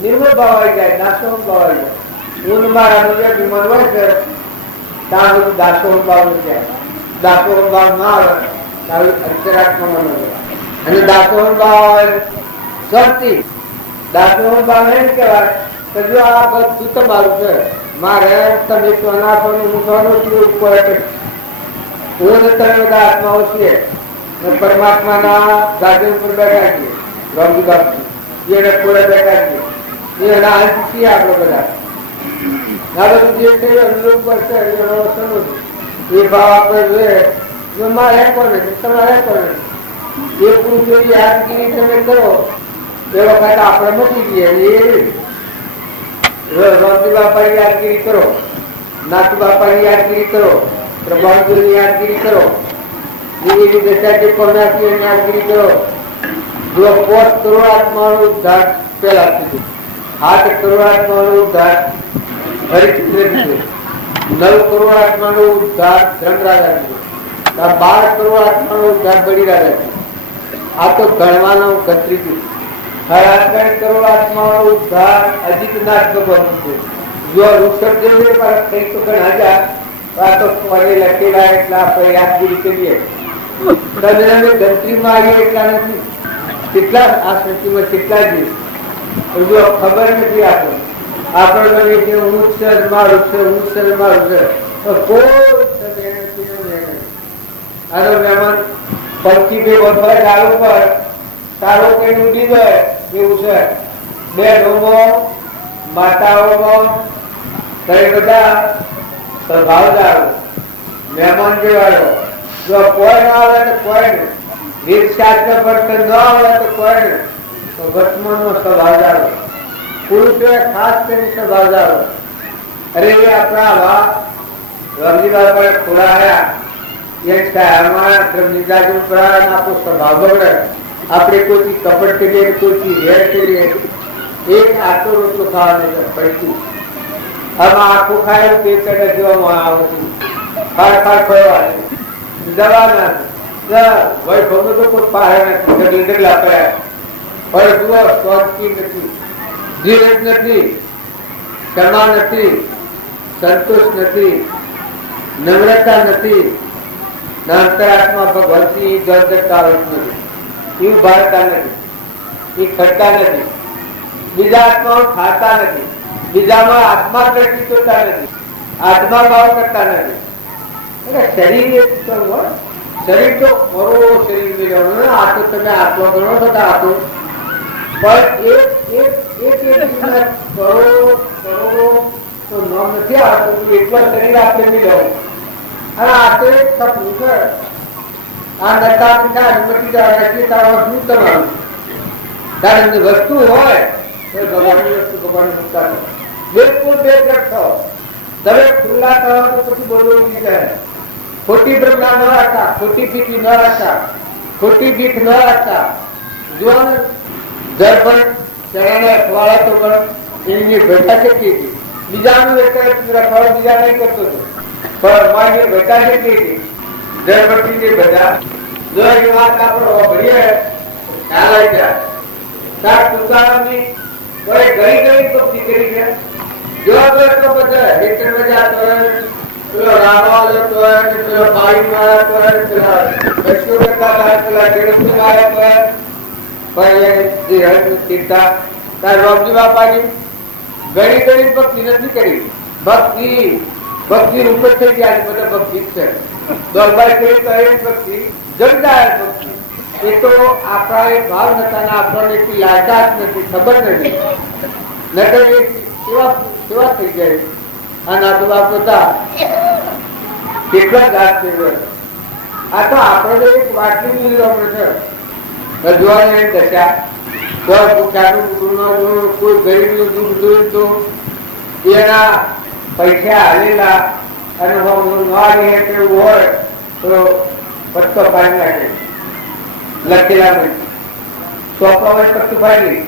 નિર્મળ ભાવ આવી જાય, દાસોહમ ભાવ આવી જાય. હું મારાનું જે વિમાન હોય છે ત્યાં બધું દાસોહમ ભાવ નથી આવે. દાસોહમ ભાવ ના આવે ત્યારે અંતરાત્મામાં ન આવે. અને દાસોહમ ભાવ આવે શક્તિ, દાસોહમ ભાવ એમ કહેવાય કે જો આ બધું તમારું છે, મારે તમે સોનાફોનું મૂકવાનું પડે. હું તમે બધા આત્માઓ છીએ, પરમાત્માના ગાદી ઉપર બેઠા છીએ, રમજી બાપુ એને ખોડે બેઠા છીએ, એના અંત છીએ આપણે બધા. આ બધું જે છે અનુરૂપ પડશે એ ભાવ આપણે જોઈએ. મારે કોને તમારે કોને એ પુરુષોની યાદગીરી તમે કરો એ વખત આપણે મટી જઈએ. રમજી બાપાની યાદગીરી કરો, નાથુ બાપાની યાદગીરી કરો, પ્રભાવની યાદગીરી કરો, એવી દશા જે પરમાત્માની યાદગીરી કરો. જો 5 કરોડ આત્માનો ઉદ્ધાર પહેલા કીધું, 8 કરોડ આત્માનો ઉદ્ધાર હરિચંદ્ર કીધું, 9 કરોડ આત્માનો ઉદ્ધાર ધર્મરાજા કીધું, 12 કરોડ આત્માનો ઉદ્ધાર બળીરાજા કીધું. આ તો ગણવાનો ગત્રીજું. 8 કરોડ આત્માનો ઉદ્ધાર અજીતનાથ ભગવાન કીધું. જો રૂક્ષક જેવું કઈ તો ઘણા હજાર આ તો લખેલા એટલા આપણે યાદગીરી કરીએ. ગણતરીમાં આવીએ એટલા નથી, કેટલા આ સૃષ્ટિમાં કેટલા જીવ જો ખબર નથી. આપણે કે હું છે મારું છે, હું છે મારું છે, કોઈ આનો મહેમાન પંચી બે વફાય ચાલુ પર તારો કઈ ઉડી જાય એવું છે. બહેનોમાં માતાઓમાં કઈ બધા સ્વભાવદાર મહેમાન જેવાળો. જો કોઈ ના આવે તો કોઈ ને, વેદ શાસ્ત્ર પડતર ન આવે તો કોઈ ને, તો વર્તમાનનો સ્વભાવદાર પુરુષોએ ખાસ કરીને સ્વભાવદાર. અરે એ આપણા આવા રમજીભાઈ પણ ખોલાયા આપણો સ્વભાવ બગડે. આપણે કોઈથી કપટ કરીએ, કોઈથી વેર કરીએ. એક આટલો રોટલો ખાવાનું પૈકી આમાં આખું ખાય પેટ જોવામાં આવે છે. ખાડ ખાડ ફરવા દવા ના વૈભવ તો કોઈ પાસે નથી, ડગલા પડ્યા પણ જુઓ સ્વચ્છ નથી. ધીરજ નથી, ક્ષમા નથી, સંતોષ નથી, નમ્રતા નથી, અંતરાત્મા ભગવતની ગર્દતા નથી, એ ઉભારતા નથી, એ ખડતા નથી, બીજા આત્માઓ ખાતા નથી, બીજામાં આત્મા દ્રષ્ટિ જોતા નથી, આત્મા ભાવ કરતા નથી. શરીર શરીર તો બરો શરીર મિલવાનું, આ તો તમે આત્મા ગણો છો તો આ તો પણ એક કરોડો તો નામ નથી આવતો, એટલા શરીર આપણે મિલવું. અને આ તો એક સપનું છે. આ નતા પીઠા અનુમતિ શું તમારું કારણ કે વસ્તુ હોય તો ભગવાનની વસ્તુ ભગવાન મૂકતા બિલકુલ બેગ્રસ્ત થો. તમે ખુલ્લા કહો તો પછી બોલવું નહીં કહે. ખોટી બ્રહ્મા ન રાખતા, ખોટી ફીકી ન રાખતા, ખોટી ભીખ ન રાખતા. જો દર પણ ચણાને અખવાડા તો પણ એની ભેટા કેટલી હતી. બીજાનું એક રખવાડો બીજા નહીં કરતો હતો, પણ મારી ભેટા કેટલી હતી. ધર્મથી બધા જો એ વાત આપણે ભણીએ ખ્યાલ આવી જાય. સાત તુકારામની કોઈ ઘણી ઘણી ભક્તિ કરી છે. જો તો બધા હેઠળ જતો હોય, પેલો રામાલ હતો, પેલો પાણી મારતો હોય, પેલા કશું કરતા હતા, પેલા ખેડૂત આવ્યા હોય, પણ જે હજ તીર્થા તાર રોમજી બાપાની ઘણી ઘણી ભક્તિ નથી કરી. ભક્તિ ભક્તિ રૂપ જ થઈ ગયા. બધા ભક્તિ છે દોલભાઈ કરી તો એ ભક્તિ જગદાર ભક્તિ. એ તો આપણા એ ભાવ નતા, આપણને એટલી લાચાશ નથી, ખબર નથી. નકર એ સેવા થઈ જાય. આ નાતો બાપ હતા કેટલા ઘાટ કર્યો. આ તો આપણે એક વાટલી મિલવાનું છે. રજવાને દશા કોઈ ભૂખ્યાનું દૂધ, કોઈ ગરીબનું દૂધ જોયું તો એના પૈસા હાલેલા અને તેવું હોય તો પત્તો પાડી નાખે. લખેલા ચોપા હોય પત્તું પાડી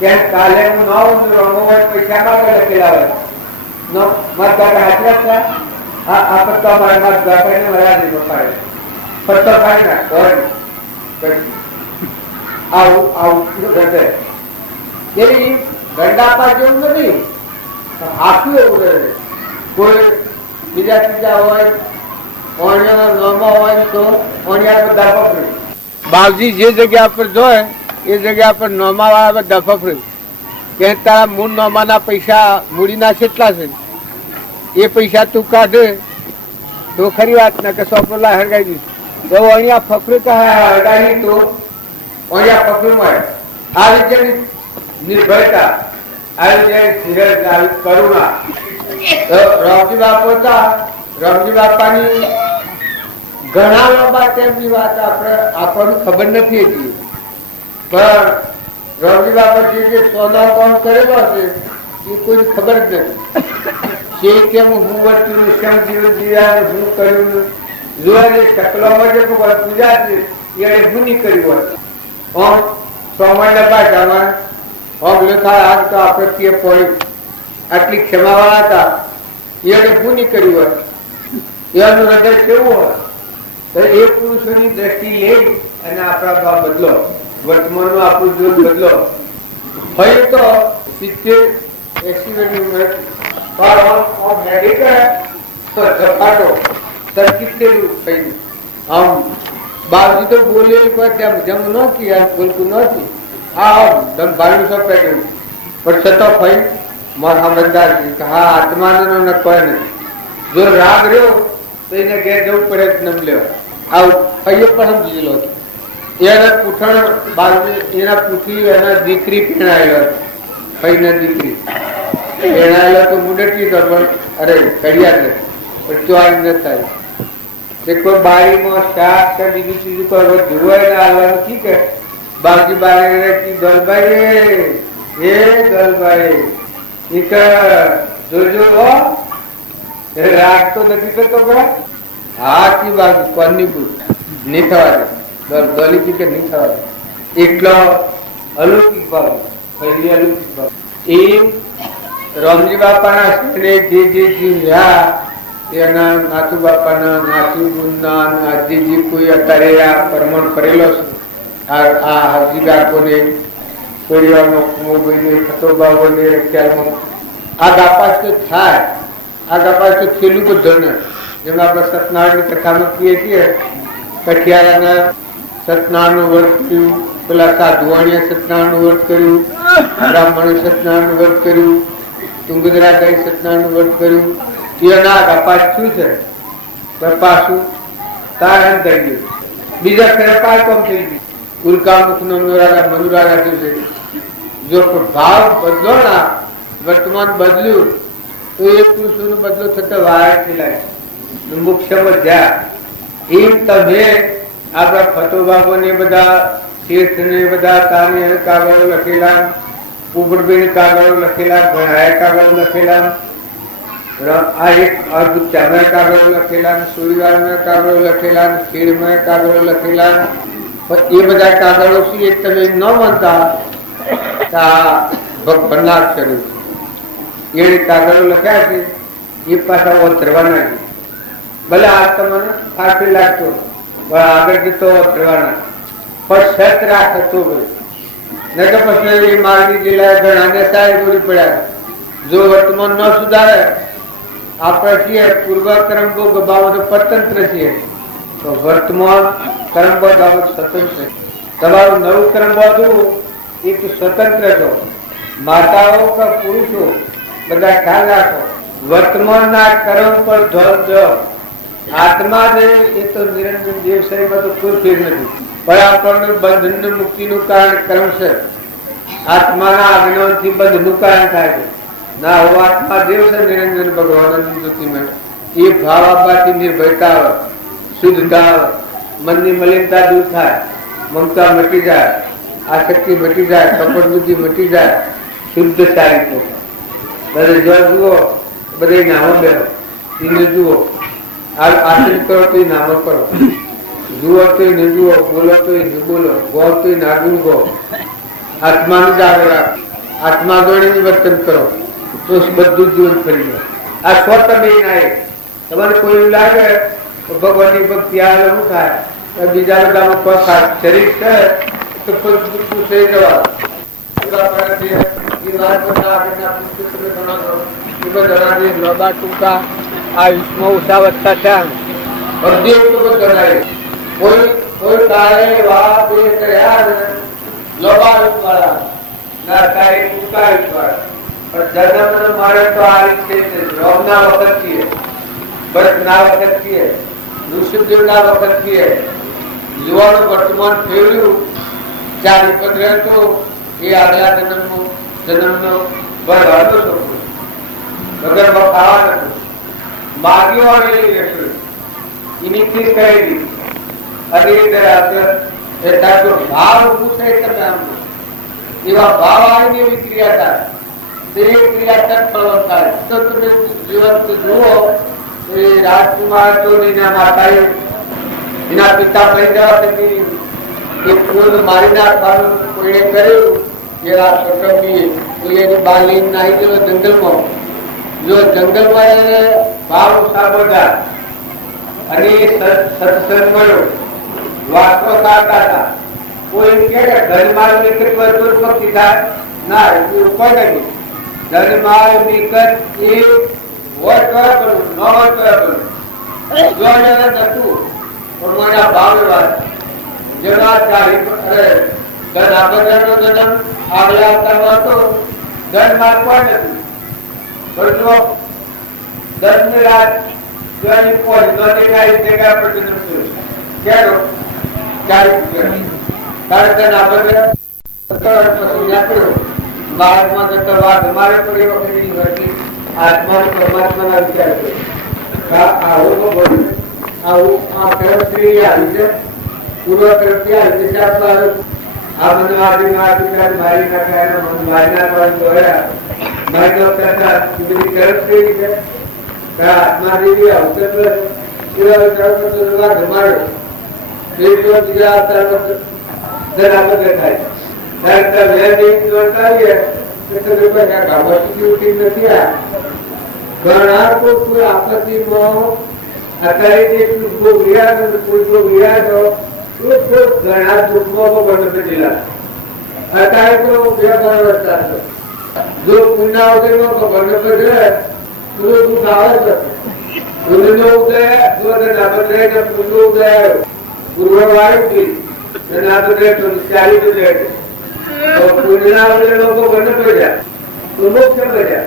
કેમ કાલે હું ન રમો હોય પૈસા માંગે લખેલા હોય. મત કાકા હાથરા આ પત્તો મારે મત કાકાને મળ્યા નહીં પાડે પત્તો પાડી નાખ. આવું આવું હૃદય એવી ગંડાપા જેવું નથી, આખું એવું રહે. કોઈ બીજા ત્રીજા હોય, ઓણિયાના નોમાં હોય તો ઓણિયા બધા ફફરે. બાવજી જે જગ્યા પર જોય એ જગ્યા પર નોમા વાળા બધા ફફરે. કે તારા મૂળ નોમાના પૈસા મૂડીના કેટલા છે એ પૈસા તું કાઢે તો ખરી વાત ના કે સોપલા હરગાઈ દીધું તો અહીંયા ફફરે કહે હરગાઈ તો અહીંયા ફફરે મળે. આવી જેની નિર્ભયતા, આવી જેની ધીરજ, આવી કરુણા. રામજી બાપુ હતા. રામજી બાપાની ઘણા લાંબા તેમની વાત આપણને ખબર નથી હતી, પણ રામજી બાપા જે સોના કામ કરેલો હશે એ કોઈને ખબર જ નથી. કેમ હું વર્તું શ્યામ જીવન જીવ્યા, હું કર્યું જોવાની શકલોમાં જે પૂજા છે એને હું નહીં કર્યું હોત. આમ સોમાના ભાષામાં આમ લખા આમ તો આપણે તે પડી આટલી ક્ષમાવાળા હતા એને હું નહીં કર્યું હોત. એનું હૃદય કેવું હોય તો એ પુરુષોની દ્રષ્ટિ લઈ અને આપણા ભાવ બદલો, વર્તમાનનો આપણું જોર બદલો. હોય તો 70-80 વર્ષની ઉંમર બાવજી તો બોલે જમ નથી, બોલતું નથી. પણ છતાં ભાઈ મારા સમજદાર છે. હા, આત્માનો ન કોઈ નથી. જો રાગ રહ્યો તો એને ઘેર જવું પડે નમ લેવા. આવું ભાઈએ પણ સમજી લો. એના પૂઠણ બાજુ એના પૂઠી એના દીકરી પીણાયેલો, ભાઈ દીકરી પીણાયેલો તો મુડેટી કરવા અરે કડિયા ને પણ તો આવી ન થાય. કોઈ બારીમાં શાક કે બીજું ચીજું કરવા ધોવાય ને આવવાનું ઠીક હે. બાકી બારી દલભાઈ એ દલભાઈ જોજો રાગ તો નથી થતો. હા કી બાજુ કોની બુટ નહીં થવા દે, દલિત કે નહીં થવા દે. એટલો અલૌકિક ભાવ, પહેલી અલૌકિક ભાવ. એ રામજી બાપાના શરણે જે જીવ્યા એના નાથુ બાપાના, નાથુ ગુણના, આજે જે કોઈ અત્યારે આ પરમણ કરેલો છે આ હરજી બાપોને કોળીવાનો કુમોભાઈને ફતોબાઓને રખ્યામાં આગ આપાસ તો થાય, આગ આપાસ તો થયેલું બધું જેમ આપણે સત્યનારાયણની કથામાં કહીએ છીએ, કઠિયારાના સત્યનારાયણનું વ્રત કર્યું, પેલા સાધુવાણીએ સત્યનારાયણનું વ્રત કર્યું, બ્રાહ્મણે સત્યનારાયણનું વ્રત કર્યું, તુંગધરા ગાય સત્યનારાયણનું વ્રત કર્યું, તેના આગ આપાસ શું છે પાછું તારણ થઈ ગયું, બીજા ફેર પાયકોમ થઈ ગયું, ઉલ્કામુખનો મનુરાગા થયું છે. જો ભાવ બદલો ના વર્તમાન બદલ્યું તો એ પુરુષોનો બદલો થતો વાર લાગે, મુખ્યમાં જ્યાં એમ તમે આપણા ફતોબાબો ને બધા શેઠ ને બધા તારી કાગળો લખેલા, પોપટભાઈ કાગળો લખેલા, ઘણા કાગળો લખેલા, આ એક અદભુત ચામડા કાગળો લખેલા, સૂર્યવાળના કાગળો લખેલા, ખેડમાં કાગળો લખેલા, એ બધા કાગળો છે તમે ન માનતા ભગવાન કર્યું એ કાગળો લખ્યા છે એ પાછા ઓતરવાના, ભલે આ તમને ફાટી લાગતો પણ આગળ જતો ઓતરવાના, પણ સત રાખતો નહીં તો પછી માર્ગી જિલ્લા ઘણા સાહેબ ગોળી પડ્યા. જો વર્તમાન ન સુધારે આપણે છીએ પૂર્વ કર્મભોગ બાબત પરતંત્ર છીએ, તો વર્તમાન કર્મભોગ બાબત સ્વતંત્ર. તમારું નવું કર્મ બધું એ તો સ્વતંત્ર છો. માતાઓ કે પુરુષો બધા ખ્યાલ રાખો, વર્તમાનના કર્મ પર ધ્યાન દો. આત્મા જે એ તો નિરંજન દેવ શરીરમાં તો કોઈ ફેર નથી, પણ આપણને બંધન મુક્તિનું કારણ કર્મ છે. આત્માના આજ્ઞાથી બંધનું કારણ થાય છે. ના હું આત્મા દેવ છે નિરંજન ભગવાન જ્યોતિમાં, એ ભાવ આપવાથી નિર્ભયતા આવે, શુદ્ધતા આવે, મનની મલિનતા દૂર થાય, મમતા મટી જાય, આસક્તિ મટી જાય, કપટ બુદ્ધિ મટી જાય, શુદ્ધ ચારિત્ર. બધે જો જુઓ બધે નામો બેનો એને જુઓ, આચરણ કરો તો નામો કરો, જુઓ તો ન જુઓ, બોલો તો ન બોલો, ગો તો ના ગો, આત્માનું જ આગળ રાખ, આત્મા ગણીને વર્તન કરો તો બધું જીવન ફરી જાય. આ સ્વ તમે ના તમારે કોઈ એવું લાગે તો ભગવાનની ભક્તિ આ શું થાય, બીજા બધામાં કોઈ ખાસ શરીર છે તો થઈ જવા ટૂંકા આ વિશ્વમાં ઓછા વધતા થયા. કોઈ કોઈ કાળે વાત એ કર્યા લોબા વાળા ના કાંઈ ટૂંકા વાળા, પણ જન્મ મળે તો આ રીતે રોગના વખત છીએ, બળના વખત છીએ, ઋષિદેવના વખત છીએ, યુવાનો વર્તમાન ફેરવ્યું ચાલી પત્ર તો એ આગલા જન્મનો બળવાળો છોકરો વગર ખાવા નથી માગ્યો આવેલી રહેશે એની ખીર કરેલી અને એ તારો ભાવ ઉભું થાય તમે આમ એવા ભાવ આવીને એવી ક્રિયા થાય, તે ક્રિયા તત્પર થાય. તો તમે જીવન જુઓ એ રાજકુમાર તો એના માતાએ એના પિતા કહી જવા તેથી એ ફૂલ મારી નાખવાનું કોઈને કર્યું, એ આ સટંબી એની બાલી નાહી ગયેલો જંગલમાં. જો જંગલમાં એને ભાવ સાંભળતા અને સત્સંગ મળ્યો, વાસ્તો સારતા હતા. કોઈ કે ધનમાલ મિલકત ભક્તિ થાય ના, એવું કોઈ નથી. ધનમાલ મિલકત એ હોય કરવા પડવું, ન હોય કરવા પડવું. જો એને નતું પણ મને ભાવ વાત જેના ધન આબંધનો જન્મ આગલા અવતારમાં હતો, ધન માલ કોઈ નથી. પણ જો દસમી રાત જો એની કોઈ ન દેખાય જગ્યા પર જન્મ થયો ક્યારો તારે ધન આબંધ પછી નીકળ્યો બાળકમાં જતો વાત અમારે પણ એ વખતે આત્મા પરમાત્માના વિચાર કર્યો આવું બોલ્યું, આવું આ કર્મશ્રી આવી છે, પૂર્વ કર્મથી આવી છે. આ બધું મારી નાખ્યા મારી નાખવાનું જોયા મારી નો કરતા બધી કર્મશ્રી છે. આત્મા દેવી અવસર ધમાડ્યો બીજા અવતાર થાય. ઘણા કોઈ આપત્તિમાં અત્યારે વિરાજો ઘણા દુઃખમાં બંધ અત્યારે તો બે બરાબર ચાલશે. જો પુણ્યાવતીનો તો બંને છે પૂરું દુઃખ આવે છે. પુણ્યનો ઉદય પુણ્ય ઉદય પૂર્વવાળી ચાલી તો જાય તો પુણ્યના ઉદય લોકો બંને પડ્યા તો મોક્ષ પડ્યા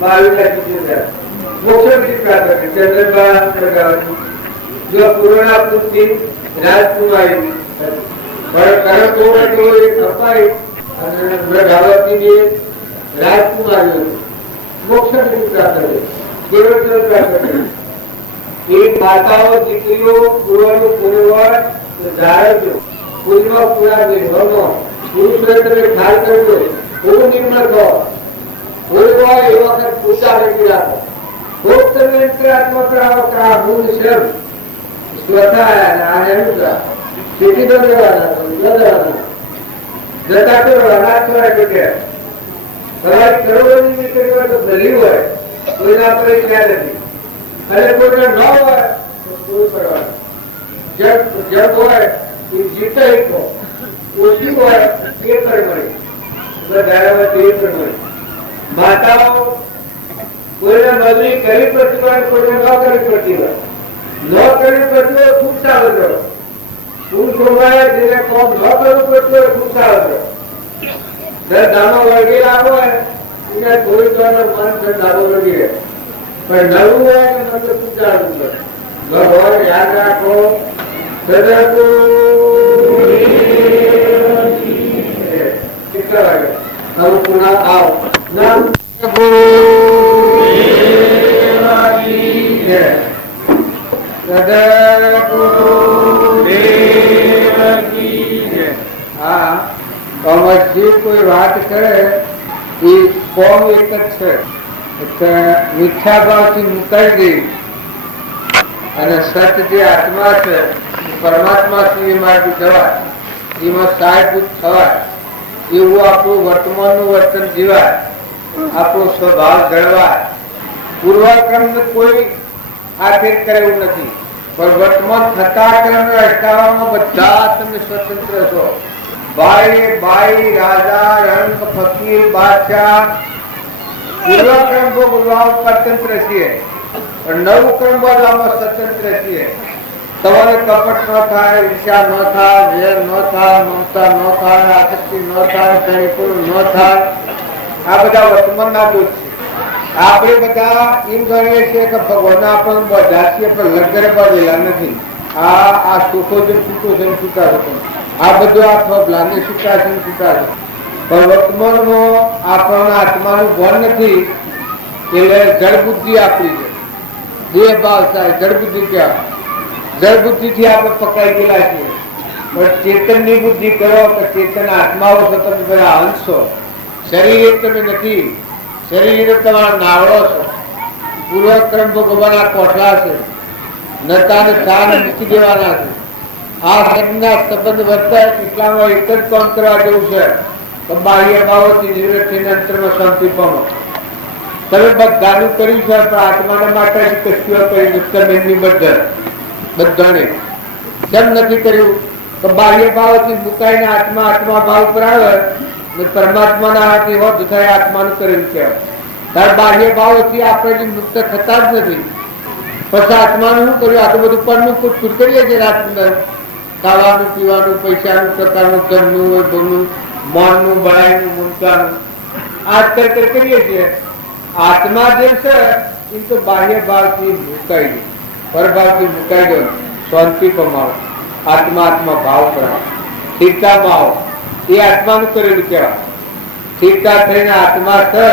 22,00,000 મોક્ષ પ્રાપ્ત ચંદ્રબા જો પૂર્વના પૂર્તિ રાજકુમારી પણ કરમ તો એક અપાઈ અને બ્રહ્માવતીની રાજકુમારી મોક્ષ પ્રાપ્ત કેવળ પ્રાપ્ત એ માતાઓ દીકરીઓ પૂર્વનું પૂર્વવાર ધારજો પૂર્વ પૂરા નિર્ભવનો પુરુષ તમે ખ્યાલ કરજો પૂરું નિર્ણય થો પૂર્વ એ વખત પૂજા કરી રાખો ભોક્ત અંતરાત્મા મૂળ શ્રમ સ્વતઃ આનંદ સ્થિતિ તો જતા તો અનાથ હોય કે તમારી કરોડોની દીકરી હોય તો ભલી હોય કોઈના પર ક્યાં નથી અને કોઈને ન હોય તો કોઈ કરવાનું જગ હોય એ જીતે ઓછી હોય એ પણ મળી ધારામાં તે પણ મળી માતાઓ કોઈને નોકરી કરવી પડતી હોય કોઈને ન કરવી પડતી હોય ન કરવી પડતી હોય ખૂબ સારું કરો પુરુષોમાં જેને કોમ ન કરવું પડતું હોય ખૂબ સારું કરો દામો વળગેલા હોય એને થોડી વાર મન દામો વળગી રહે પણ નવું હોય કે મન તો ખૂબ સારું કરો ભગવાન યાદ રાખો કેટલા વાગે નવું પુનઃ આવ ના કોઈ વાત કરે એ કોમ એક જ છે મિથ્યા ભાવથી મુકાઈ ગઈ અને સત્ય જે આત્મા છે પરમાત્મા સુધી માટે જવાય એમાં સહાયભૂત થવાય એવું આપણું વર્તમાનનું વર્તન જીવાય આપણો સ્વભાવ જળવાય પૂર્વક્રમ કોઈ આખેર કરે એવું નથી પણ વર્તમાન થતા ક્રમ અટકાવવામાં બધા તમે સ્વતંત્ર છો ભાઈ ભાઈ રાજા રંગ ફકીર બાદશાહ પૂર્વક્રમ બોલવા સ્વતંત્ર છીએ પણ નવું ક્રમ બોલવામાં સ્વતંત્ર છીએ તમારે કપટ ન થાય ઈર્ષા ન થાય વેર ન થાય મમતા ન થાય આસક્તિ ન થાય કણીપુર ન થાય આ બધા વર્તમાનના દોષ છે આપણે બધા એમ ગણીએ છીએ કે ભગવાન આપણને બધા છીએ પણ લગ્ન બાંધેલા નથી આ સુખો જેમ છૂટો છે છૂટા હતો આ બધું આ ફબલાને છૂટા છે છૂટા છે પણ વર્તમાનમાં આપણને આત્માનું ભાન નથી એટલે જળ બુદ્ધિ આપણી છે દેહ ભાવ થાય જળ બુદ્ધિ ક્યાં જળ બુદ્ધિ થી આપણે પકડાઈ ગયેલા છીએ પણ ચેતન ની બુદ્ધિ કરો કે ચેતન આત્માઓ છો તમે બધા અંશો શરીર તમે નથી શરીર તમારા નાવડો છો પૂર્વક્રમ ભગવાનના કોઠલા છે નતાને સ્થાન મૂકી દેવાના છે આ શબ્દના સંબંધ વર્તાય એટલામાં એક જ કામ કરવા જેવું છે કે બાહ્ય ભાવોથી નિવૃત્તિને અંતરમાં શાંતિ પામો તમે બધાનું કર્યું છે પણ આત્માના માટે કશું કર્યું તમે બધાને કેમ નથી કર્યું તો બાહ્ય ભાવથી મુકાઈને આત્મા આત્મા ભાવ પર આવે ને પરમાત્માના હાથે હોત થાય આત્માનું કરેલું કહેવાય ત્યારે બાહ્ય ભાવથી આપણે મુક્ત થતા જ નથી પછી આત્માનું શું કર્યું આ તો બધું પરનું કુટકુટ કરીએ છીએ રાતના ખાવાનું પીવાનું પૈસાનું પ્રકારનું ધનનું વૈભવનું મનનું બળાઈનું મમતાનું આ કરીએ છીએ આત્મા જે છે એ તો બાહ્ય ભાવથી મુકાઈ ગઈ પરભાવથી મુકાઈ ગયો શાંતિ પમાવો આત્મા આત્મા ભાવ કરાવો ઠીકતામાં આવો એ આત્માનું કરેલું કહેવાય ઠીકતા થઈને આત્મા છે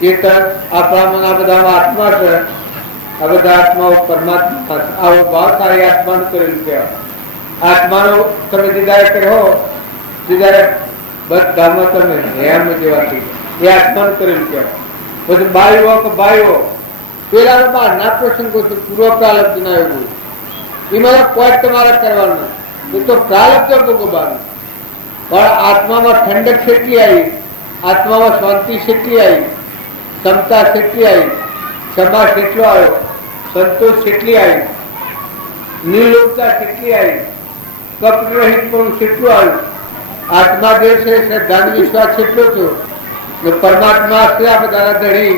ચેતન આપણામાં આ બધા આત્મા છે આ બધા આત્માઓ પરમાત્મા આવો ભાવ થાય એ આત્માનું કરેલું કહેવાય આત્માનો તમે દીદારે કર્યો દીદારે બધામાં તમે હેમ જેવા એ આત્માનું કરેલું કહેવાય બધું બાયો કે બાયો પેલા બાર ના પ્રસંગો પૂર્વ પ્રાલબ્ધ ના એવું એમાં કોઈ તમારે કરવાનું એ તો પ્રાલબ્ધ ભોગવવાનું પણ આત્મામાં ઠંડક કેટલી આવી આત્મામાં શાંતિ કેટલી આવી ક્ષમતા કેટલી આવી ક્ષમા કેટલો આવ્યો સંતોષ કેટલી આવી નિર્લોભતા કેટલી આવી કપટ રહિત પણ કેટલું આવ્યું આત્મા જે છે શ્રદ્ધાનો વિશ્વાસ કેટલો છો, પરમાત્મા છે આ બધા ધણી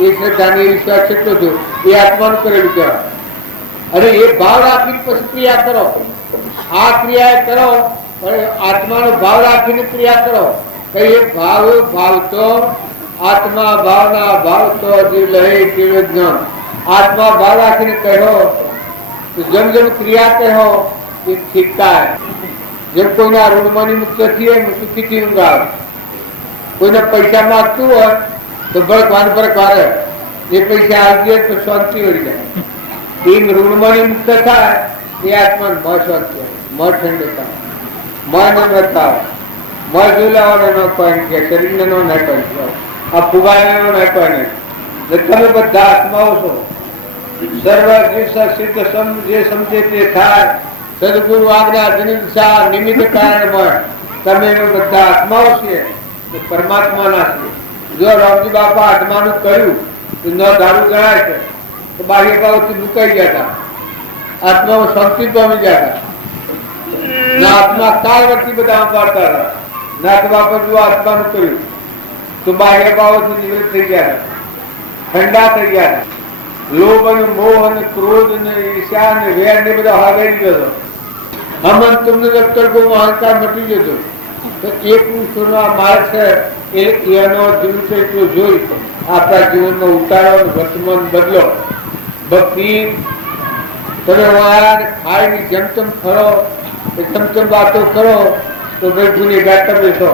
એ શ્રદ્ધાની વિશ્વાસ કેટલો છો, એ આત્માનું કરેલું કહેવાય. અને એ ભાવ રાખીને પછી ક્રિયા કરો. આ ક્રિયા કરો પણ આત્માનો ભાવ રાખીને ક્રિયા કરો. કઈ એ ભાવ તો આત્મા ભાવના ભાવ તો જીવ લહે જીવ જ્ઞાન. આત્મા ભાવ રાખીને કહો તો જેમ જેમ ક્રિયા કહો એ ઠીક થાય. જેમ કોઈના ઋણમાંની મુક્ત થઈએ સુખીથી ઊંઘ આવે. કોઈને પૈસા માંગતું હોય તો ભડક વારે એ પૈસા આવી જાય તો શાંતિ વળી જાય. એમ ઋણમાંની મુક્ત થાય એ આત્મા મ શાંતિ આવે, મ ઠંડતા, મ નમ્રતા, મ જોલાવાનો ન કોઈ કે શરીરને નો ન કોઈ, આ ફુગાનો ન કોઈ નહીં. તમે બધા આત્માઓ છો. સર્વ સિદ્ધ જે સમજે તે થાય. સદગુરુ આજ્ઞા જનિષા નિમિત્ત કારણમય. તમે બધા આત્માઓ છે, પરમાત્માના છે. જો રામજી બાપા આત્માનું કર્યું તો ન દારૂ ગણાય છે તો બાહ્ય ભાવથી મુકાઈ ગયા હતા, આત્મામાં શાંતિ પામી ગયા હતા. ના આત્મા કાળવર્તી બધા પાડતા હતા. નાથ બાપા જો આત્માનું કર્યું તો બાહ્ય ભાવથી નિવૃત્ત થઈ ગયા હતા, ઠંડા થઈ ગયા હતા. લોભ અને મોહ અને ક્રોધ અને ઈર્ષ્યા અને વેર ને બધા હગાઈ ગયો. હમન તમને અક્કડકો અહંકાર મટી જતો. તો એક પુરુષનો આ માર્ગ છે એનો જીવ છે એટલું જોઈ આપણા જીવનનો ઉતારો વર્તમાન બદલો. ભક્તિ તમે ખાઈને જેમ તેમ ફરો, જેમ તેમ વાતો કરો તો ભાઈ ગુનેગાર તમે છો.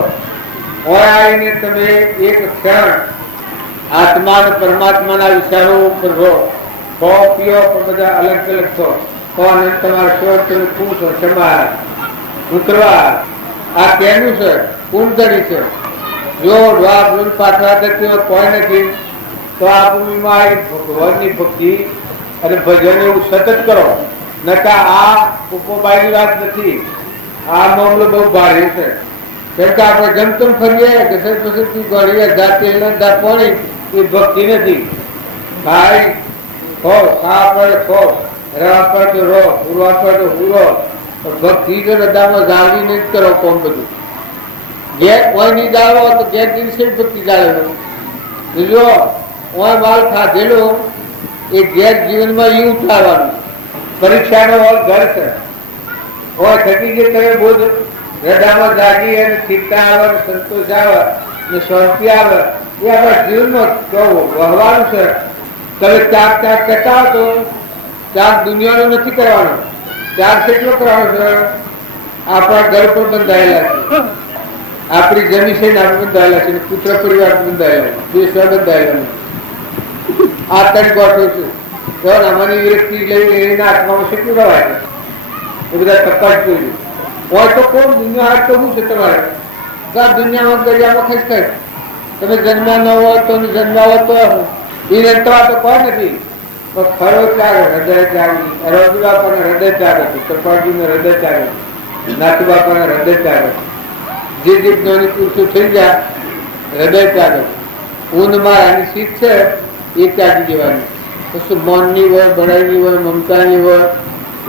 આવીને તમે એક ક્ષણ આત્મા અને પરમાત્માના વિચારો ઉપર રહો. ખો પીઓ પણ બધા અલગ અલગ છો. કોણ તમારે શોધ તમે શું છો, ક્ષમા ઉતરવા આ કેનું છે, કુંડળી છે. જો પાછળ કોઈ નથી તો આ ભૂમિમાં ભગવાનની ભક્તિ અને ભજન એવું સતત કરો. નકા આ ઉપોબાઈની વાત નથી. આ મામલો બહુ ભારે છે. કેમ કે આપણે ગમતમ ફરીએ ઘસર પસર ગણીએ જાતે પાણી એ ભક્તિ નથી. ખાઈ ખો, ખા પડે ખો, રવા પર તો રો, ઉરવા પર તો ઉરો. ભક્તિ તો બધામાં જાળવી નહીં કરો. કોમ બધું ઘેર કોઈ નહીં જાળવો તો ઘેર દિવસે ભક્તિ જાળવે. જો ઓય માલ ખાધેલો એ ઘેર જીવનમાં એવું ઉઠાવવાનું. પરીક્ષાનો હોલ ઘર છે. હોય થકી જે તમે બોધ હૃદયમાં જાગી અને સ્થિરતા આવે, સંતોષ આવે ને શાંતિ આવે એ આપણા જીવનમાં વહવાનું છે. તમે ત્યાગ કરતા હો તો ત્યાગ દુનિયાનો નથી કરવાનો. ત્યાગ કેટલો કરવાનો છે? આપણા ઘર પર બંધાયેલા છે, આપણી જમીન છે ને આપણે બંધાયેલા છે, પુત્ર પરિવાર બંધાયેલા, દેશ બંધાયેલા. આ ત્રણ ગોઠો છું તો અમારી વ્યક્તિ લઈ એના આત્મામાં કેટલું રવાય છે એ બધા તપાસ જોયું હોય તો કોણ દુનિયા હાથ તો શું છે તમારે? દુનિયામાં દરિયામાં ખસખસ તમે જન્મ્યા ન હોય તો જન્માવો તો એ રંતવા તો કોઈ નથી. પણ ખરો ત્યાગ હૃદય ત્યાગી. અરવજી બાપાને હૃદય ત્યાગ હતું, કૃપાજીને હૃદય ત્યાગ હતું, નાથુ બાપાને હૃદય ત્યાગ હતું. જે જ્ઞાની પુરુષો થઈ ગયા હૃદય ત્યાગ હતું. ઊંધમાં આની શીખ છે એ ત્યાગી દેવાની. પછી મનની હોય, બળાઈની હોય, મમતાની હોય,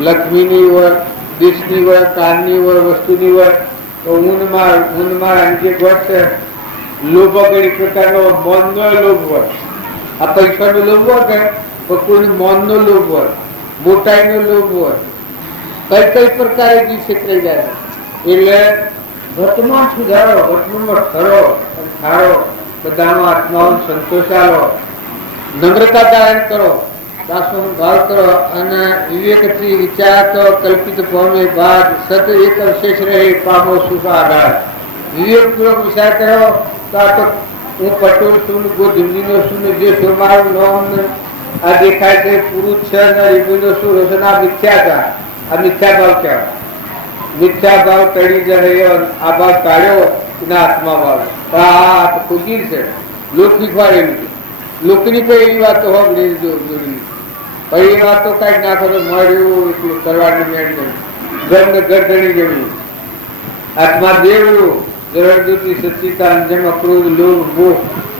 લક્ષ્મીની હોય, દેશની હોય, કાળની હોય, વસ્તુની હોય તો ઊંધમાં આની જે ગોઠ છે લોભ ઘણી પ્રકારનો મનનો લોભ હોય. આ પૈસાનો લોભ હોય કે કોઈને મનનો લોભ હોય, મોટાઈનો લોભ હોય, કઈ કઈ પ્રકારે જીવ ક્ષેત્રે જાય. એટલે વર્તમાન સુધારો, વર્તમાનમાં ખરો ખારો, બધાનો આત્માઓને સંતોષ આલો, નમ્રતા ધારણ કરો, દાસોનો ભાવ કરો અને વિવેકથી વિચાર તો કલ્પિત પામે બાદ સત એક અવશેષ રહે પામો સુખ આધાર. વિવેકપૂર્વક વિચાર કરો તો આ તો હું પટોલ છું, ગોધીનો છું, જે છું મારું નામ આ દેખાય છે પુરુષ છે ને રીબીનો શું રોશન આ મિથ્યા હતા. આ મિથ્યા ભાવ કહેવાય. મિથ્યા ભાવ ટળી જાય આ ભાવ કાઢ્યો એના આત્મા ભાવ. આ ખુશી છે લોક શીખવાડેલું. લોકની કોઈ એવી વાતો હોગ નહીં જોડેલી. પણ એ વાતો કાંઈક નાખો તો મળ્યું એટલું કરવાની મેળ નહીં. ઘરને ઘર ગણી જવું. આત્મા દેવું જરદૂતી સચિતા જેમાં ક્રોધ, લોભ, મોહ,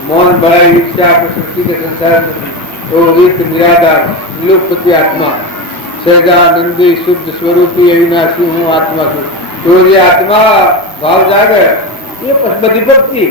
મૌન, બળાઈ, ઈચ્છા, પ્રસક્તિ કે સંસાર તો એક નિરાધાર નિલોપતિ આત્મા સજાનંદી શુદ્ધ સ્વરૂપી અવિનાશી હું આત્મા છું. તો જે આત્મા ભાવ જાગે એ પછી બધી ભક્તિ.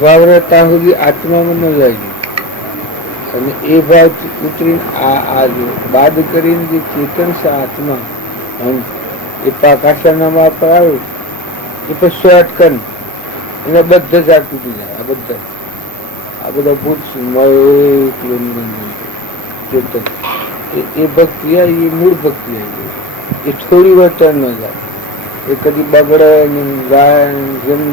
ભાવ રહે ત્યાં સુધી આત્મામાં ન જાય અને એ ભાવ ઉતરીને આ બાદ કરીને જે ચેતન છે આત્મા એ પાકાશાનામાં પર આવે એ પછી શોર્ટકન એને બધા જ આ તૂટી જાય. આ બધા ભૂત ચેતન એ ભક્તિ આવી એ મૂળ ભક્તિ આવી એ થોડી વાર ટર્ન ન જાય એ કદી બગડે ને ગાય જેમ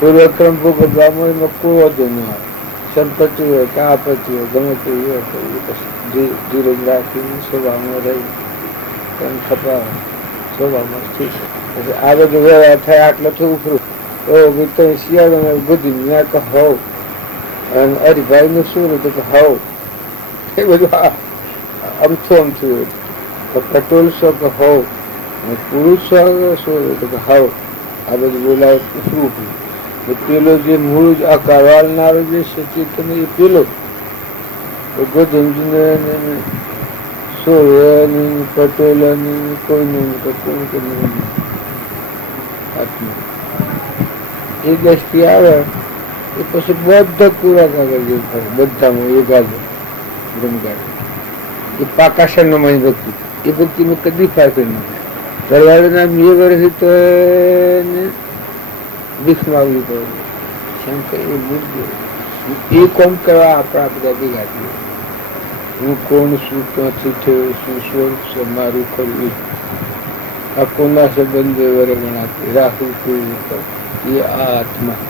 પૂર્વક્રમ ભોગવવામાં એમાં કોઈ વધુ ન આવે. સંપત્તિ હોય કે આપત્તિ હોય ગમે તે હોય તો એ પછી ધીરજ રાખીને સ્વભાવમાં રહી પણ ખપાવે સ્વભાવમાં થઈ શકે. આ બધું વ્યવહાર થાય આટલાથી ઉફરું તો તમે શિયાળામાં બધી મેં કે હોવ અને હરિભાઈનું શું હતું કે હોવ એ બધું અમથું પટોલ શો કે હોવ પુરુષ શું હતું કે હોવ આ બધું બોલાવે ઉફરું. પેલો જે મૂળ આ કરવાનારો જે સચેતન એ પેલો ગોધમજીને સોળની પટોલની કોઈનું આત્મા એ દ્રષ્ટિ આવે એ પછી બધા પૂરા કાગળ જેવું થાય બધામાં એકાદ બ્રહ્મગાડ એ પાકાશાનમાં ભક્તિ એ ભક્તિમાં કદી ફાયદો ન થાય. ઘરવાળાના 2 વર્ષથી તો ભીખ માગવી પડે શંકર એ મુદ્દો એ કોમ કરવા આપણા બધા ભેગા થઈએ. હું કોણ શું ક્યાંથી થયો શું સ્વરૂપ છે મારું ખરું આ કોના સંબંધે વરે ગણાતી રાખવું કોઈ એ આ આત્મા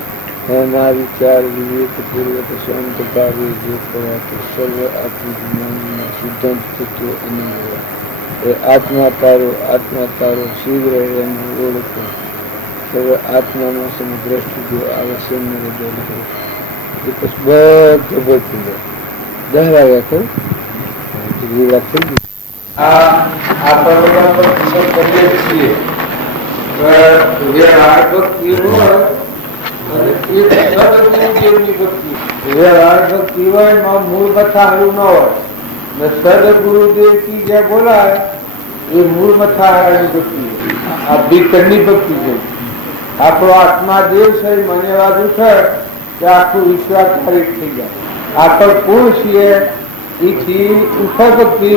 એના વિચાર વિવેક પૂર્વક શાંત ભાવે જે કરાતો સર્વ આત્મજ્ઞાનના સિદ્ધાંત તત્વો અનુભવા એ આત્મા તારો શીઘ્ર એને ઓળખો સર્વ આત્મામાં સમદ્રષ્ટિ જો આવશ્યક બધું એ પછી બધું ભરતું જાય 10 વાગ્યા કહું વાત થઈ ગઈ. આ પર્વમાં પર કિશોર કરીએ છીએ વ્યવહાર ભક્તિ હોય અને એ સદગુરુદેવની ભક્તિ. વ્યવહાર ભક્તિ હોય એમાં મૂળ મથાળું ન હોય ને સદગુરુદેવ કી જે બોલાય એ મૂળ મથાળાની ભક્તિ. આ ભીતરની ભક્તિ છે. આપણો આત્મા દેવ છે મને વાદું છે કે આખું વિશ્વાસકારી થઈ જાય. આપણે પૂર્ણ છીએ એથી ઉઠા ભક્તિ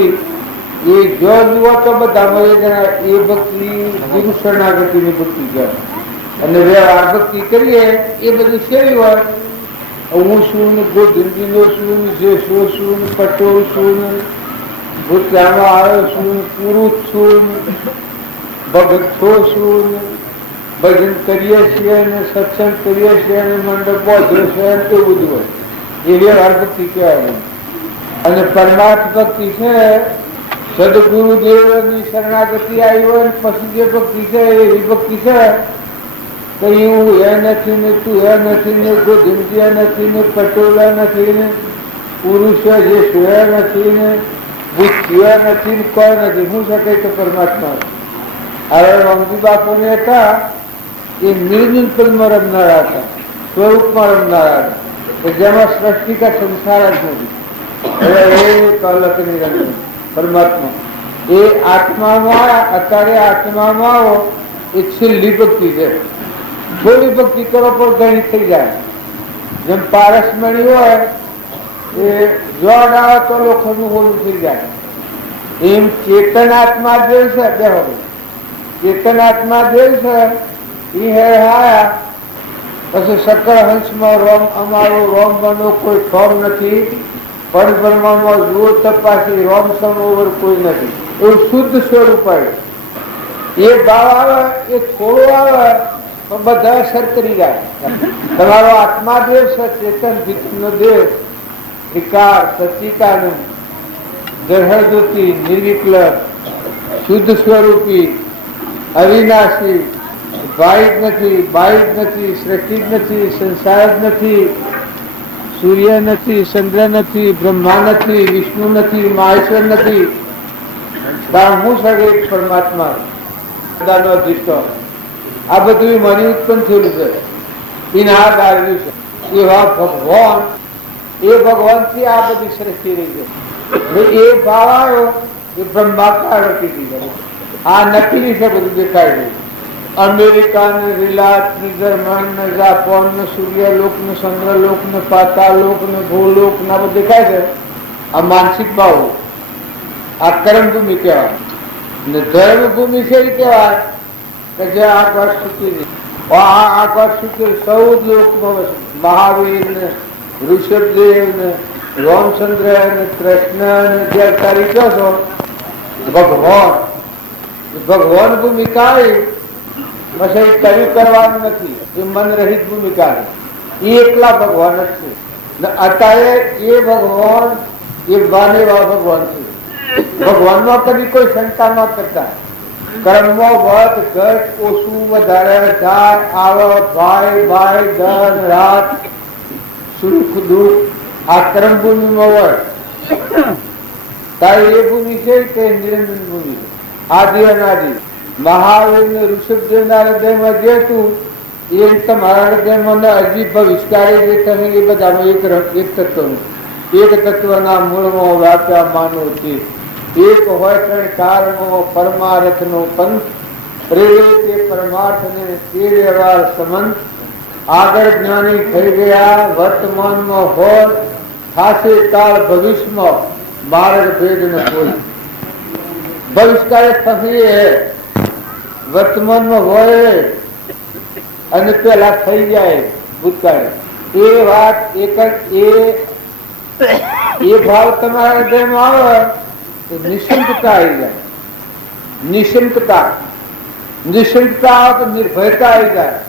એ જો જુઓ તો બધા મળે જણા એ ભક્તિ ગુરુ શરણાગતિની ભક્તિ કહેવાય. અને વ્યવહાર ભક્તિ કરીએ એ બધું શેરી હોય હું શું ને ગોધનજીનો શું જે શું પટોળ શું ભૂતલામાં આવ્યો છું પુરુષ છું ભગત છો છું ભજન કરીએ છીએ અને સત્સંગ કરીએ છીએ અને મંડપ બોધ્યો છે એવું બધું હોય એ વ્યવહાર ભક્તિ કહેવાય. અને પરમાર્થ ભક્તિ છે સદગુરુદેવની શરણાગતિ આવી હોય પછી જે ભક્તિ છે એવી ભક્તિ છે કે હું એ નથી ને તું એ નથી ને ગોધનજી એ નથી ને પટોલા નથી ને પુરુષ જે છે નથી ને બુદ્ધિઓ નથી ને કોઈ નથી. શું શકે તો પરમાત્મા. હવે રમજી બાપુને હતા એ નિર્ગુણ પદમાં રમનારા હતા, સ્વરૂપમાં રમનારા હતા જેમાં સૃષ્ટિ કા સંસાર જ નથી. એક અલગ નિરંજન પરમાત્મા એ આત્મામાં અત્યારે આત્મામાં એ છેલ્લી ભક્તિ છે. થોડી ભક્તિ કરો પણ ઘણી થઈ જાય. જેમ પારસમણી હોય એ જોડ આવે તો લોખંડનું હોલું થઈ જાય. એમ ચેતન આત્મા જે છે ચેતન આત્મા જે છે એ હે હાયા. પછી સકળ હંસમાં રોમ અમારો રોમ બનો કોઈ ઠોમ નથી. પરબ્રહ્મમાં જુઓ તપાસી રોમ સમોવર કોઈ નથી. એવું શુદ્ધ સ્વરૂપ આવે. એ ભાવ આવે એ થોડો આવે તો બધા અસર કરી જાય. તમારો આત્મા દેવ છે ચેતન ભીતનો દેવ વિકાર સચિકાનંદ જહજ્યોતિ નિર્વિકલ્પ શુદ્ધ સ્વરૂપી અવિનાશી ભાઈ જ નથી બાઈ જ નથી સૃષ્ટિ જ નથી સંસાર જ નથી સૂર્ય નથી ચંદ્ર નથી બ્રહ્મા નથી વિષ્ણુ નથી મહેશ્વર નથી. હું સગે પરમાત્મા બધાનો અધિષ્ઠો. આ બધું મને ઉત્પન્ન થયેલું છે. એના ગાળ્યું છે એવા ભગવાન એ ભગવાન થી આ બધી સૃષ્ટિ રહી છે. એ ભાવ આવ્યો એ બ્રહ્માકાર હતી. આ નકલી છે બધું દેખાય છે. અમેરિકા ને રિલાયન્સ ને જર્મન ને જાપાન ને સૂર્યલોક ને ચંદ્રલોક ને પાતાલોક ને ભૂલોક ના બધું દેખાય છે. આ માનસિક ભાવ આ કર્મભૂમિ કહેવાય ને ધર્મભૂમિ છે એ કહેવાય કે જે આકાશ સૂચી આ આકાશ સૂચી 14 લોકમાં મહાવીર ને ઋષભદેવ ને રામચંદ્ર ને કૃષ્ણ ને જે તારી કહો છો ભગવાન ભૂમિકા પછી કયું કરવાનું નથી. એ મન રહિત ભૂમિકા એ એકલા ભગવાન જ છે. અત્યારે એ ભગવાન એ બાનેવા ભગવાન છે. ભગવાનમાં કદી કોઈ શંકા ન કરતા. કર્મમાં વધ ઘટ ઓછું વધારે જાય આવે ભાઈ ભાઈ ધન રાત સુખ દુઃખ આ કર્મ ભૂમિમાં હોય તારી એ ભૂમિ છે કે નિરંજન ભૂમિ છે. આદિ અનાદિ મહાવીર ને ઋષભદેવ ના હૃદયમાં જે તું એ તમારા હૃદયમાં હજી ભવિષ્કારે જે તમે એ બધામાં એક તત્વનું એક તત્વના મૂળમાં વ્યાપ્યા માનો છે. એક હોય ત્રણ કારણો પરમાર્થનો પંથ પ્રેરે તે પરમાર્થને તે વ્યવહાર સંબંધ આગળ જ્ઞાની થઈ ગયા વર્તમાનમાં હોય ખાસે કાળ ભવિષ્યમાં માર્ગ ભેદ ન કોઈ. ભવિષ્યકાળે થશે વર્તમાનમાં હોય અને પેલા થઈ જાય ભૂતકાળે. એ વાત એક એ ભાવ તમારા હૃદયમાં આવે તો નિશંકતા આવી જાય. નિશંકતા આવે તો નિર્ભયતા આવી જાય.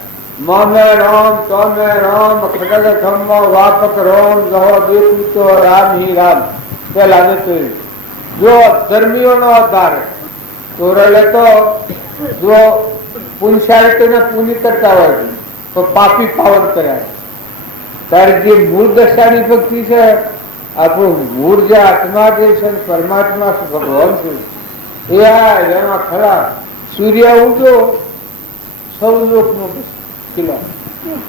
મોમે રામ તોમે રામ ખગલ ખમ્મ વાપક રામ જહો દેખું તો રામ હી રામ. પેલા નથી જો ધર્મીઓ નો આધાર તોરલે તો જો પુણ્યશાળી ને પુણ્ય કરતા હોય તો પાપી પાવન કર્યા. તારી જે મૂળ દશાની ભક્તિ છે આપણું મૂળ જે આત્મા જે છે પરમાત્મા ભગવાન છે એમાં ખરા સૂર્ય ઉગો સૌ લોક નો કિલ્લો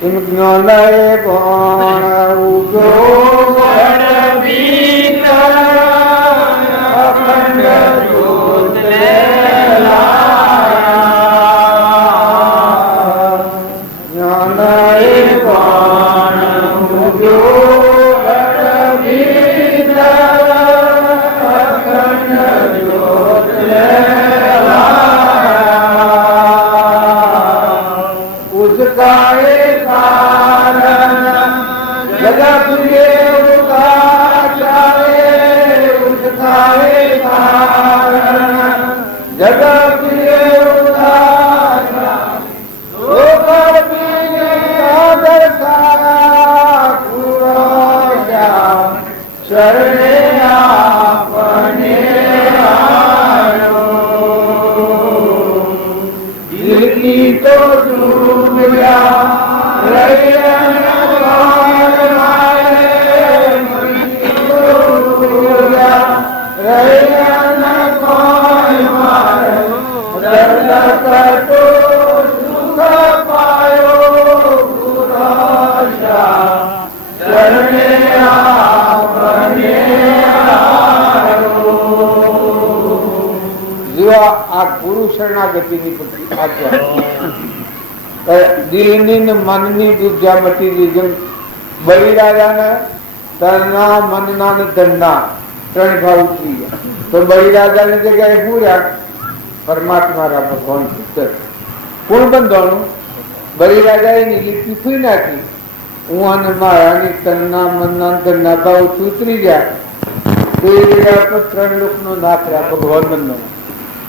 એમ જ્ઞાન ઉગો શરણે આપને શરણાગતિની આજ્ઞા. દિલની ને મનની દુર્જા મટી ગઈ. જેમ બલિરાજાના તનના મનના ને ધનના ત્રણ ભાવ ઉતરી ગયા. તો બલિરાજાની જગ્યાએ શું રહ્યા? પરમાત્મા રા ભગવાન પુત્ર. કોણ બંધાણું? બલિરાજા એની લીટી ફૂઈ નાખી. હું અને મારાની તનના મનના ધનના ભાવ ઉતરી ગયા. તો એ જગ્યા પર ત્રણ લોકનો નાથ રહ્યા ભગવાન બંધાણું.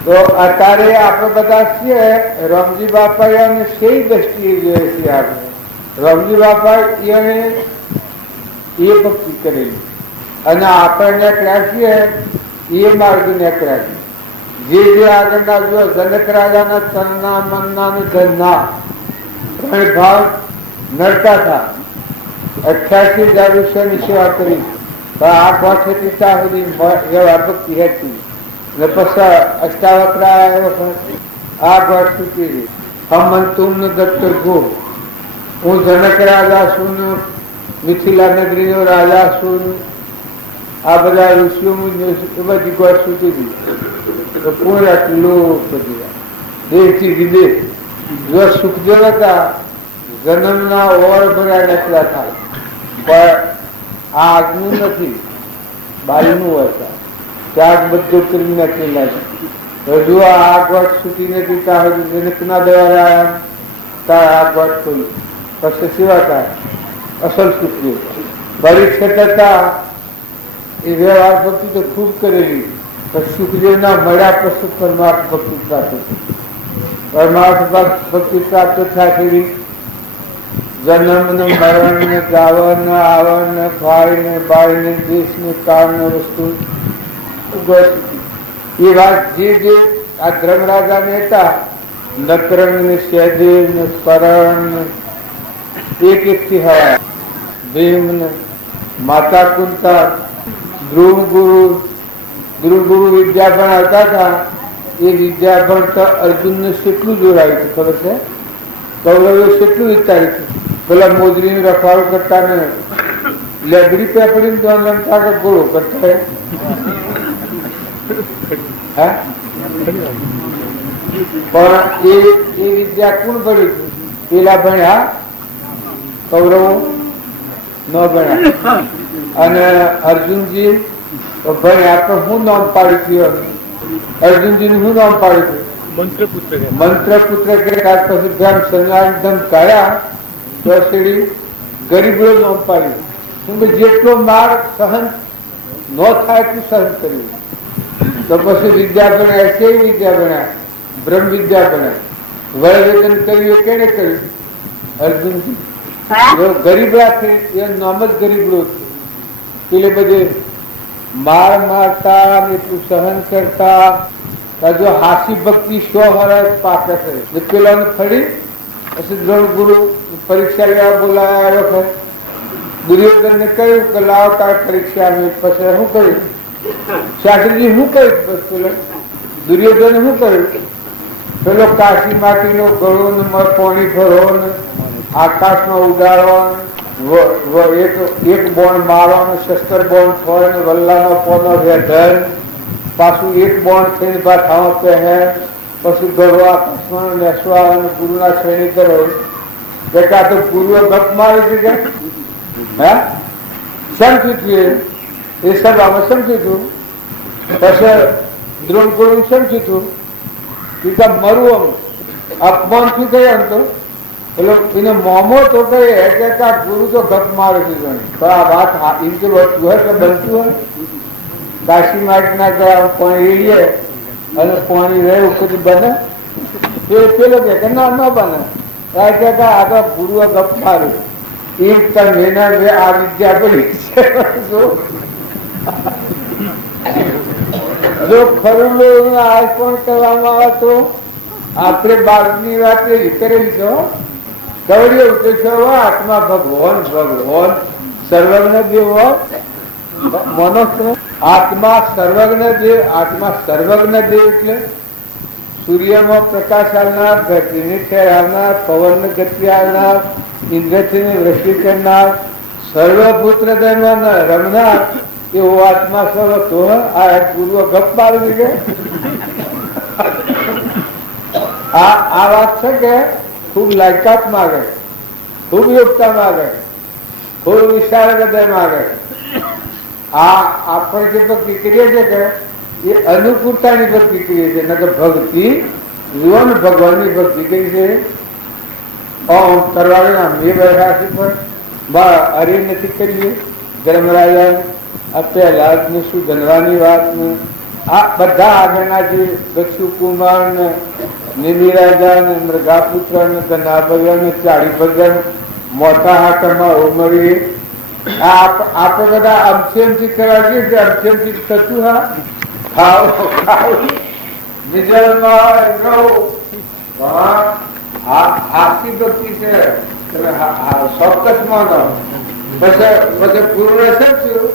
તો અત્યારે આપણે બધા છીએ રામજી બાપા અને સહી દ્રષ્ટિએ જોઈએ છીએ. આપણે રામજી બાપા એને એ ભક્તિ કરેલી અને આપણને ક્યાં છીએ એ માર્ગ ને ક્યાં જે આગળના જો જનક રાજાના તનના મનના ને ધનના ત્રણ ભાવ નડતા હતા. 88,000 રૂપિયાની સેવા કરી. આ પાસેથી ત્યાં સુધી ભક્તિ હતી. પછી અષ્ટાવક્રા આ ઘર છૂટી ગઈ. હમ તુમ દત્તર ગો. હું જનક રાજા છું, મિથિલા નગરીનો રાજા છું. આ બધા ઋષિઓ બધી ઘર છૂટી ગઈ. તો પૂરા આટલું બધી દેશથી વિદેશ જો સુખદેવ હતા જન્મના ઓર ભર્યા નકલા થાય. પણ આ આજનું નથી, બાઈનું હતા. ત્યાગ બધું કરી નાખેલા છે. હજુ આ ગોટ છૂટી નથી. ત્યાં જનકના દ્વારા ત્યાં આ ગોટ ખોલી પછી સેવા થાય અસલ સુખદેવ. પરીક્ષિત હતા એ વ્યવહાર ભક્તિ તો ખૂબ કરેલી. પણ સુખદેવના મળ્યા પછી પરમાર્થ ભક્તિ પ્રાપ્ત થઈ. પરમાર્થ ભક્તિ પ્રાપ્ત થાય જન્મ ને મરણ ને ગાવન ને આવન ને ભાઈ ને બાઈ ને દેશ ને કાળ ને વસ્તુ એ વાત જે આ ધર્મરાજા ને હતા નકરંગ ને સહદેવ ને કરણ એક થી હવા ભીમ ને માતા કુંતા ધ્રુવ ગુરુ વિદ્યાભણ આવતા હતા. એ વિદ્યાભણ તો અર્જુન ને કેટલું જોડાયું હતું ખબર છે? કૌરવે કેટલું વિચાર્યું હતું. પેલા મોજરી રફાળો કરતા ને લેબડી પેપડી તો લંકા કે ગોળો કરતા પણ એ વિદ્યા કોણ ભણ્યું? પેલા ભણ્યા, કૌરવો ન ભણ્યા. અને અર્જુનજી ભણ્યા પણ હું નામ પાડ્યું? અર્જુનજી નું શું નામ પાડ્યું? મંત્રપુત્ર. મંત્રપુત્ર પછી ધ્યાન સંધાન કાઢ્યા તો સીડી ગરીબો નામ પાડ્યું. જેટલો માર સહન ન થાય એટલું સહન કર્યું. તો પછી વિદ્યા ભણ્યા છે વિદ્યા ભણ્યા, બ્રહ્મ વિદ્યા ભણ્યા. વયવેદન કર્યું કેને કર્યું? અર્જુનજી. ગરીબડા થઈ એ નામ જ ગરીબડો છે. પેલે બધે માર મારતા એટલું સહન કરતા. જો હાસી ભક્તિ 100 વર્ષ પાકે છે. પેલા ફરી પછી દ્રોણ ગુરુ પરીક્ષા લેવા બોલાયા વખત દુર્યોધન ને કહ્યું કે લાવ તાર પરીક્ષા. પછી શું કહ્યું? શાસ્ત્રીજી શું કહ્યું? પેલો દુર્યોધન શું કહ્યું? પેલો કાશી માટીનો ગળો ને પાણી ભરો ને આકાશમાં ઉડાડો, એક બોણ મારો ને શસ્ત્ર બોણ ફોડે ને વલ્લાનો પોનો વેધર, પાછું એક બોણ થઈને પાછામાં પહેર, પછી ગળો આકાશમાં નેસવા અને ગુરુના શ્રેણી કરો. બેટા તો ગુરુએ ગપ મારી છે. હા, સમજ્યું? એ સબ આમાં સમજ્યું હતું. પછી દ્રોણ ગુરુ સમજ્યું હતું કે મરવું અપમાન થી ગયા તો એટલે એને મોમો તો કહે કે ગુરુ તો ગપ મારે છે. તો આ વાત બનતું હોય કાશી માર્ગ ના ગયા પાણી રેડીએ અને પાણી રહે કદી બને? પેલો કે ના ન બને. આ તો ગુરુએ ગપ માર્યું. એક તમે આ વિદ્યા પડી છે. જો ખરું આજ પણ કરવામાં આવે તો આપણે બાળકની વાત એવી કરેલી છે. ગૌરી ઉત્તર આત્મા ભગવાન ભગવાન સર્વજ્ઞ દેવ મનો આત્મા સર્વજ્ઞ દેવ. આત્મા સર્વજ્ઞ દેવ એટલે સૂર્યમાં પ્રકાશ આવનાર, ધરતીને ઠેરાવનાર, પવન ગતિ આવનાર, ઇન્દ્રથી વૃષ્ટિ કરનાર, સર્વભૂત હૃદયમાં રમનાર એવો આત્મા સર્વ તો આ ગુરુ ગપ મારી દીધે. આ વાત છે કે ખૂબ લાયકાત માગે, ખૂબ યોગ્યતા માગે, ખૂબ વિશાળ હૃદય માગે. આ આપણે જે ભક્તિ કરીએ છીએ કે એ અનુકૂળતાની ભક્તિ કરીએ છીએ, નકર ભક્તિ જીવન ભગવાનની ભક્તિ કરી છે. ઓમ કરવાના મેં બેઠા છે પણ અરે નથી કરીએ. ધર્મરાજા પહેલા જ શું ધનવાની વાત ને આ બધા આગળના જે દક્ષુ કુમાર ને નિમિરાજા ને મૃગાપુત્ર ને ગનાભગર ને ચાડી ભગર મોટા હાથમાં ઉમરી આપણે બધા અમથી કરવા જઈએ અમથી થતું. હા ખાવ ખાવ હાથી ભક્તિ છે ચોક્કસ માનો. પછી ગુરુ ને શું થયું?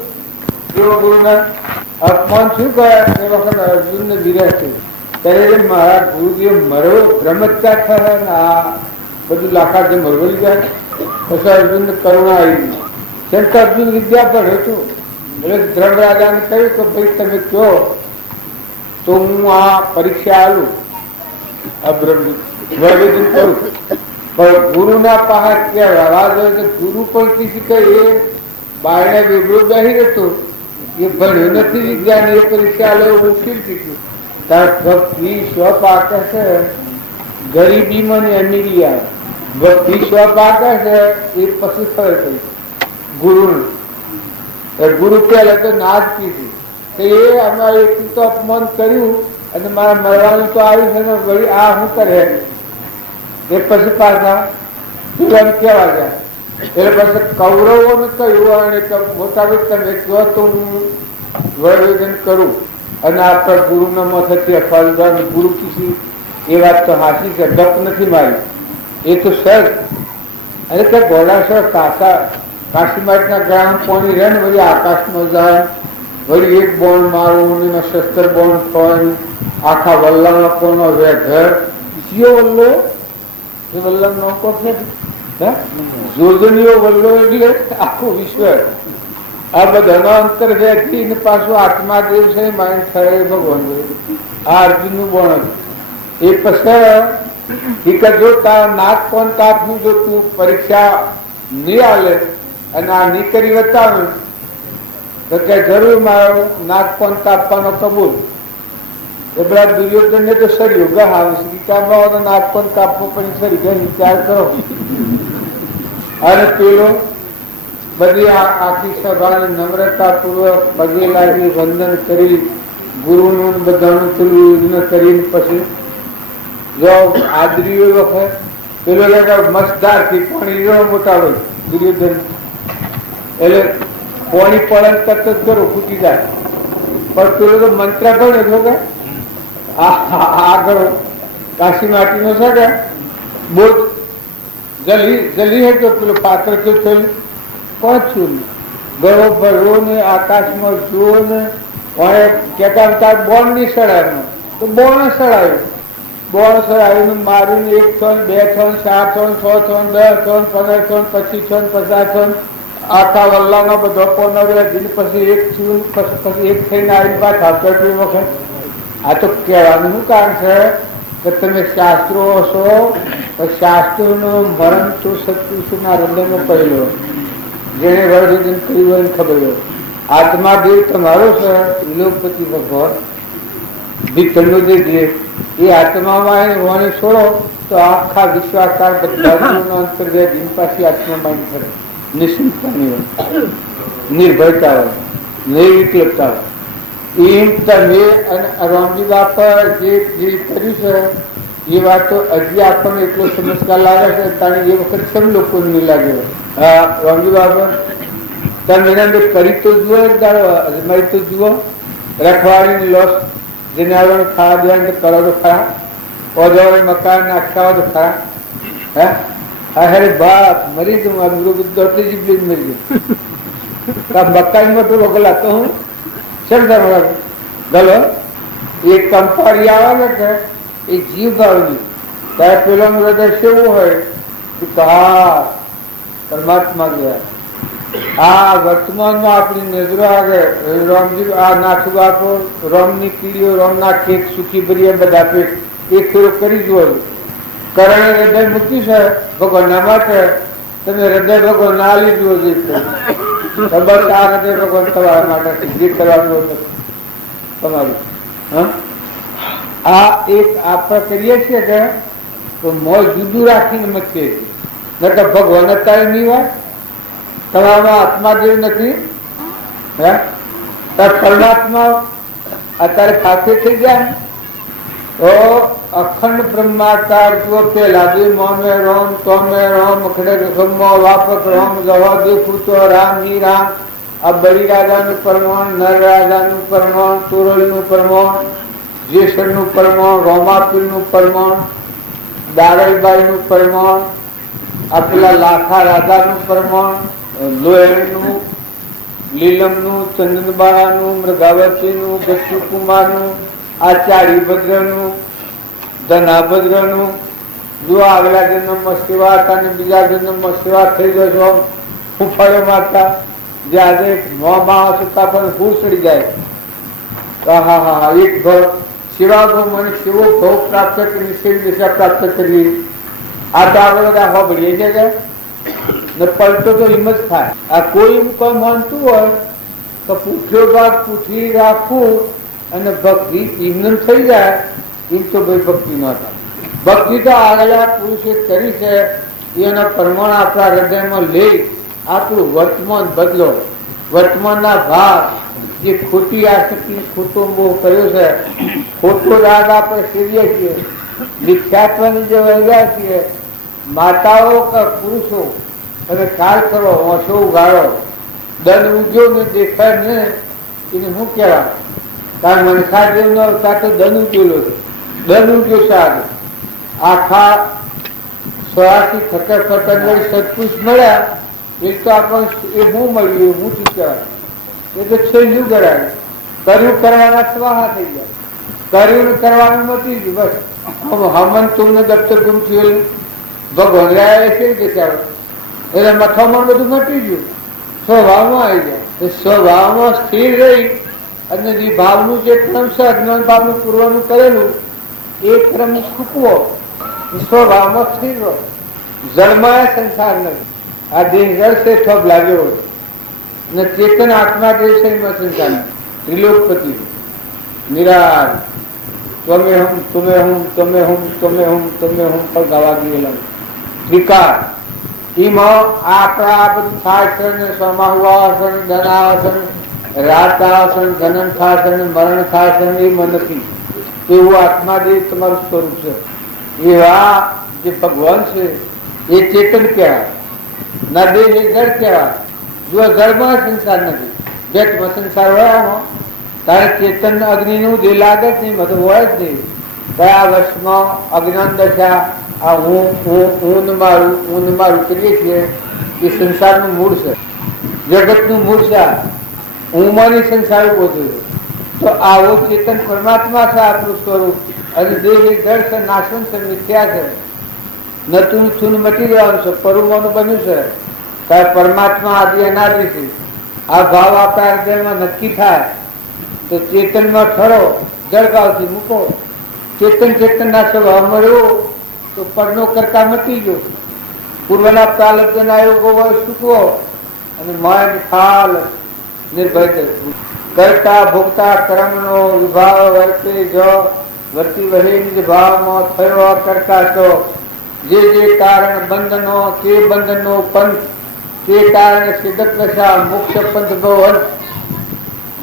જો ગુરુને અપમાન શું કહે એ વખત અર્જુન ને વિરહ છે ત્યારે મારા ગુરુજીએ મરવો બ્રહ્મત્યાગ થયા ને આ બધું લાખા જે મરવડી જાય. પછી અર્જુન ને કરુણા આવી કેમ કે અર્જુન વિદ્યા પર હતું. એટલે ધર્મરાજાને કહ્યું કે ભાઈ તમે કહો તો હું આ પરીક્ષા આવું અબ્રહ્મ કરું. પણ ગુરુના પહાડ ક્યાં અવાજ હોય કે ગુરુ પણ કીધું કે એ બાયણે વેગળો બેસી રહેતો એ ભણ્યો નથી વિજ્ઞાન એ પરીક્ષા લે મુશ્કેલ કીધું. તાર ભક્તિ સ્વપ આકે છે ગરીબીમાં ને અમીરી આવે. ભક્તિ સ્વપ આકે છે એ પછી ફરે થઈ ગુરુ ગુરુ પહેલા તો ના જ કીધી કે એ અમારે એટલું તો અપમાન કર્યું અને મારા મરવાનું તો આવ્યું છે ને વળી આ શું કરે એ પછી પાછા તું કેવા ગયા. એટલે પછી કૌરવોને કહ્યું અને મોટા તમે કહો તો હું વરવેદન કરું અને આપણા ગુરુના મથથી અફવાલ ગુરુ કીધી એ વાત તો હાસી છે. ડપ નથી મારી એ તો સર અને કે ઘોડાસર કાશીમાટના ગ્રામ પાણી રહે ને વળી આકાશમાં જાય વળી એક બોન મારું શસ્ત્ર બોન થાય આખા વલ્લભ કોનો ઘર કયો વલ્લો એ વલ્લભ નો કોક નથી જોજનીઓ વલ્લો એટલે આખું વિશ્વ. આ બધાનો અંતર વ્યક્તિ પાછું આત્મા દેવ છે માઇન્ડ થયે ભગવાન આ અર્જુન નું બોણ એ પછી જો તાર નાક કોણ તાપનું જો તું પરીક્ષા નહીં આલે અને આ નહીં કરી બતાવે તો કે જરૂર મારો નાક કોણ તાપવાનો કબૂલ. એ બધા દુર્યોધન ને તો સર્યું ગહાવે ગીતામાં નાક કોણ કાપવો પણ સરી ગયો વિચાર કરો. અને પેલો બધી આખી સભાને નમ્રતા પૂર્વક પગે લાગી વંદન કરી ગુરુનું બધાનું થોડું કરીને પછી જો આદરી વખત પેલો મસ્તદાર થી પાણી મોટા હોય દુર્યોધન એટલે પાણી પડન કરતો જ કરો ફૂટી જાય. પણ પેલો તો મંત્ર ગણે છો કે આગળ કાશી માટીનો છે કે બહુ જલી હતો પેલો પાત્ર તો થયું પહોંચ્યું ગળો ભરવો ને આકાશમાં જુઓ ને કેતા બોન ની સડાવ્યો તો બોન સડાવ્યો. બોન સડાવીને મારીને 1 છોન 2 છોન 4 છોન 6 છોન 10 છોન 15 છોન 25 છોન 50 છોન આખા વલ્લાનો બધો પોનો પછી એક છું પછી એક થઈને આવી પાછા કેટલી વખત. આ તો કહેવાનું શું કારણ છે કે તમે શાસ્ત્રો હશો શાસ્ત્રોનું મરણ તો સત્પુરુષના હૃદયમાં પડેલો જેને વર્ધન કર્યું હોય ખબર હોય. આત્મા દેવ તમારો છે વિલોપતિ ભગવાન ભીતરનો જે એ આત્મામાં એને છોડો તો આખા વિશ્વાસકાર બધા અંતર્ગત પાછી આત્મામાં કરે નિશ્ચિતતાની હોય નિર્ભયતા હોય નિર્વિકલ્પતા હોય. એમ તમે અને રામજી બાપા જે કર્યું છે એ વાત તો હજી આપણને એટલો ચમત્કાર લાગે છે કારણ એ વખત સબ લોકો નહીં લાગે. હા રામજી બાપા તમે એના અંદર કરી તો જુઓ અજમાઈ તો જુઓ. રખવાડીની લોસ જેને આવડે ખાવા દેવાનું કરો તો ખરા ઓજાવાળે મકાન નાખવા તો ખરા. હા અરે બાપ મરી જવું આ બધું જીભ મરી ગયું મકાન માં તો રોગલા તો હું ગલો એક કંપાળી આવે કે એ જીવ ભાવની ત્યારે પેલાનું હૃદય કેવું હોય કે હા પરમાત્મા ગયા. આ વર્તમાનમાં આપણી નજરો આગળ રામજી આ નાથુ બાપો રામની કીડીઓ રામના ખેત સુખી ભરીએ બધા પેટ એ ફેરો કરી જુઓ. કરણે હૃદય મૂક્યું છે ભગવાનના માટે, તમે હૃદય ભગવાન ના લીધું હજી બસ આ હૃદય ભગવાન તમારા માટે જે કરવાનું તમારું. આ એક આપણે કરીએ છીએ કે મોં જુદું રાખીને મચીએ છીએ, નકર ભગવાન અત્યારે નહીં હોય. તમારામાં આત્મા જેવું નથી, હે પરમાત્મા અત્યારે પાસે થઈ ગયા તો અખંડ બ્રહ્માકાર જો પેલા દે મોમે રોમ તોમે રોમ ખડે ખમો વાપક રોમ ગવા દે પૂતો રામ ની રામ. આ બળી રાજાનું પરમાણ, નર રાજાનું પરમાણ, તોરલનું પરમાણ, જેસરનું પરમાણ, રોમાપીરનું પરમાણ, દારલબાઈનું પરમાણ, આ પેલા લાખા રાજાનું પરમાણ, લોહેરનું, લીલમનું, ચંદનબાળાનું, મૃગાવતીનું, ગચ્છુકુમારનું, આચાર્ય ભદ્રનું, ધનાભદ્રનું. જો આગલા જન્મમાં સેવા હતા ને બીજા જન્મમાં સેવા થઈ જશો ફૂફાડે મારતા, જે આજે નો માણસ હતા પણ ફૂલ ચડી જાય. હા હા હા એક ભાવ સેવા ભાવ મને સેવો ભાવ પ્રાપ્ત કરી સેવી દિશા પ્રાપ્ત કરી. આ તો આગળ બધા હોબળીએ છે કે ને પલટો તો હિંમત થાય. આ કોઈ કોઈ માનતું હોય તો પૂછ્યો ભાગ પૂછી રાખવું અને ભક્તિ ઇગ્નન થઈ જાય એમ તો ભાઈ ભક્તિ ન થાય. ભક્તિ તો આગલા પુરુષે કરી છે એના પ્રમાણ આપણા હૃદયમાં લઈ આપણું વર્તમાન બદલો. વર્તમાનના ભાગ જે ખોટી આસક્તિ ખોટો મોહ કર્યો છે, ખોટો રાગ આપણે સેવીએ છીએ, મિથ્યાત્વની જે વળગ્યા છીએ, માતાઓ કે પુરુષો અને કાલ કરો ઓછો ઉગાડો દંડ ઉગ્યો ને દેખાય ને એને શું કહેવાય? કારણ મનસા દેવનો અવતાર તો દંડ ઉગેલો છે. દંડ ઉગ્યો છે આગળ આખા 84 ખતર ખતર સત્પુરુષ મળ્યા એ તો આપણને એ શું મળ્યું હું શું કહેવાય? એ તો છેલ્લું કરાય. કર્યું કરવાના સ્વાહા થઈ ગયા. કર્યું કરવાનું મટી ગયું બસ. હમન તુમને દફતર ગુમ થયું ભગવાન રહ્યા છે એટલે મથામણ બધું મટી ગયું. સ્વભાવમાં આવી જાય. એ સ્વભાવમાં સ્થિર રહી અને જે ભાવનું જે ક્રમ છે અજ્ઞાન ભાવનું પૂર્વનું કરેલું એ ક્રમ છૂટવો, સ્વભાવમાં સ્થિર રહો. જળમાં સંસાર નથી. આ દેહ જળ છે ઠપ લાગ્યો અને ચેતન આત્મા જે છે એમાં સંસાર ત્રિલોકપતિ નિરાર તમે હું તમે હું તમે હું તમે હું તમે હું પર ગાવા ગયેલા વિકાર એમાં આપણા આ બધું થાય છે ને સમાહુઆસન, ધનાસન, રાતાસન, ધનંથાસન, મરણ થાસન એ મન નથી. એવું આત્મા જે તમારું સ્વરૂપ છે એવા જે ભગવાન છે એ ચેતન કહેવાય. ના દેહ એ જળ કહેવાય. જો જળમાં સંસાર નથી, વ્યક્તમાં સંસાર હોય તારે ચેતન અગ્નિનું જે લાગે જ નહીં, બધું હોય જ નહીં. કયા વર્ષમાં અજ્ઞાન દશા આ હું મારું કરીએ છીએ એ સંસારનું મૂળ છે, જગતનું મૂળ છે. ઊંઘમાંની સંસાર ઉભો થયો તો આવો ચેતન પરમાત્મા છે આપણું સ્વરૂપ. અને દેહ જળ છે, નાશન છે, મિથ્યા છે, નતું થૂન મટી જવાનું છે, પરમવાનું બન્યું છે. ત્યારે પરમાત્મા આદિ અનાદિ છે. આ ભાવ આપણા હૃદયમાં નક્કી થાય તો ચેતનમાં ઠરો, જળગાવથી મૂકો. ચેતન ના સ્વભાવ મળ્યો તો પરનો કરતા મટી ગયો. પૂર્વના પ્રાલબ્ધના યોગો સૂકવો અને મન ખાલ નિર્ભય કરતા ભોગતા કર્મનો વિભાવ વર્તે જો વર્તી વહી ભાવમાં થયો કરતા તો જે કારણ બંધનો તે બંધનો પંથ તે કારણે સિદ્ધ દશા મોક્ષ પંથ ભવન.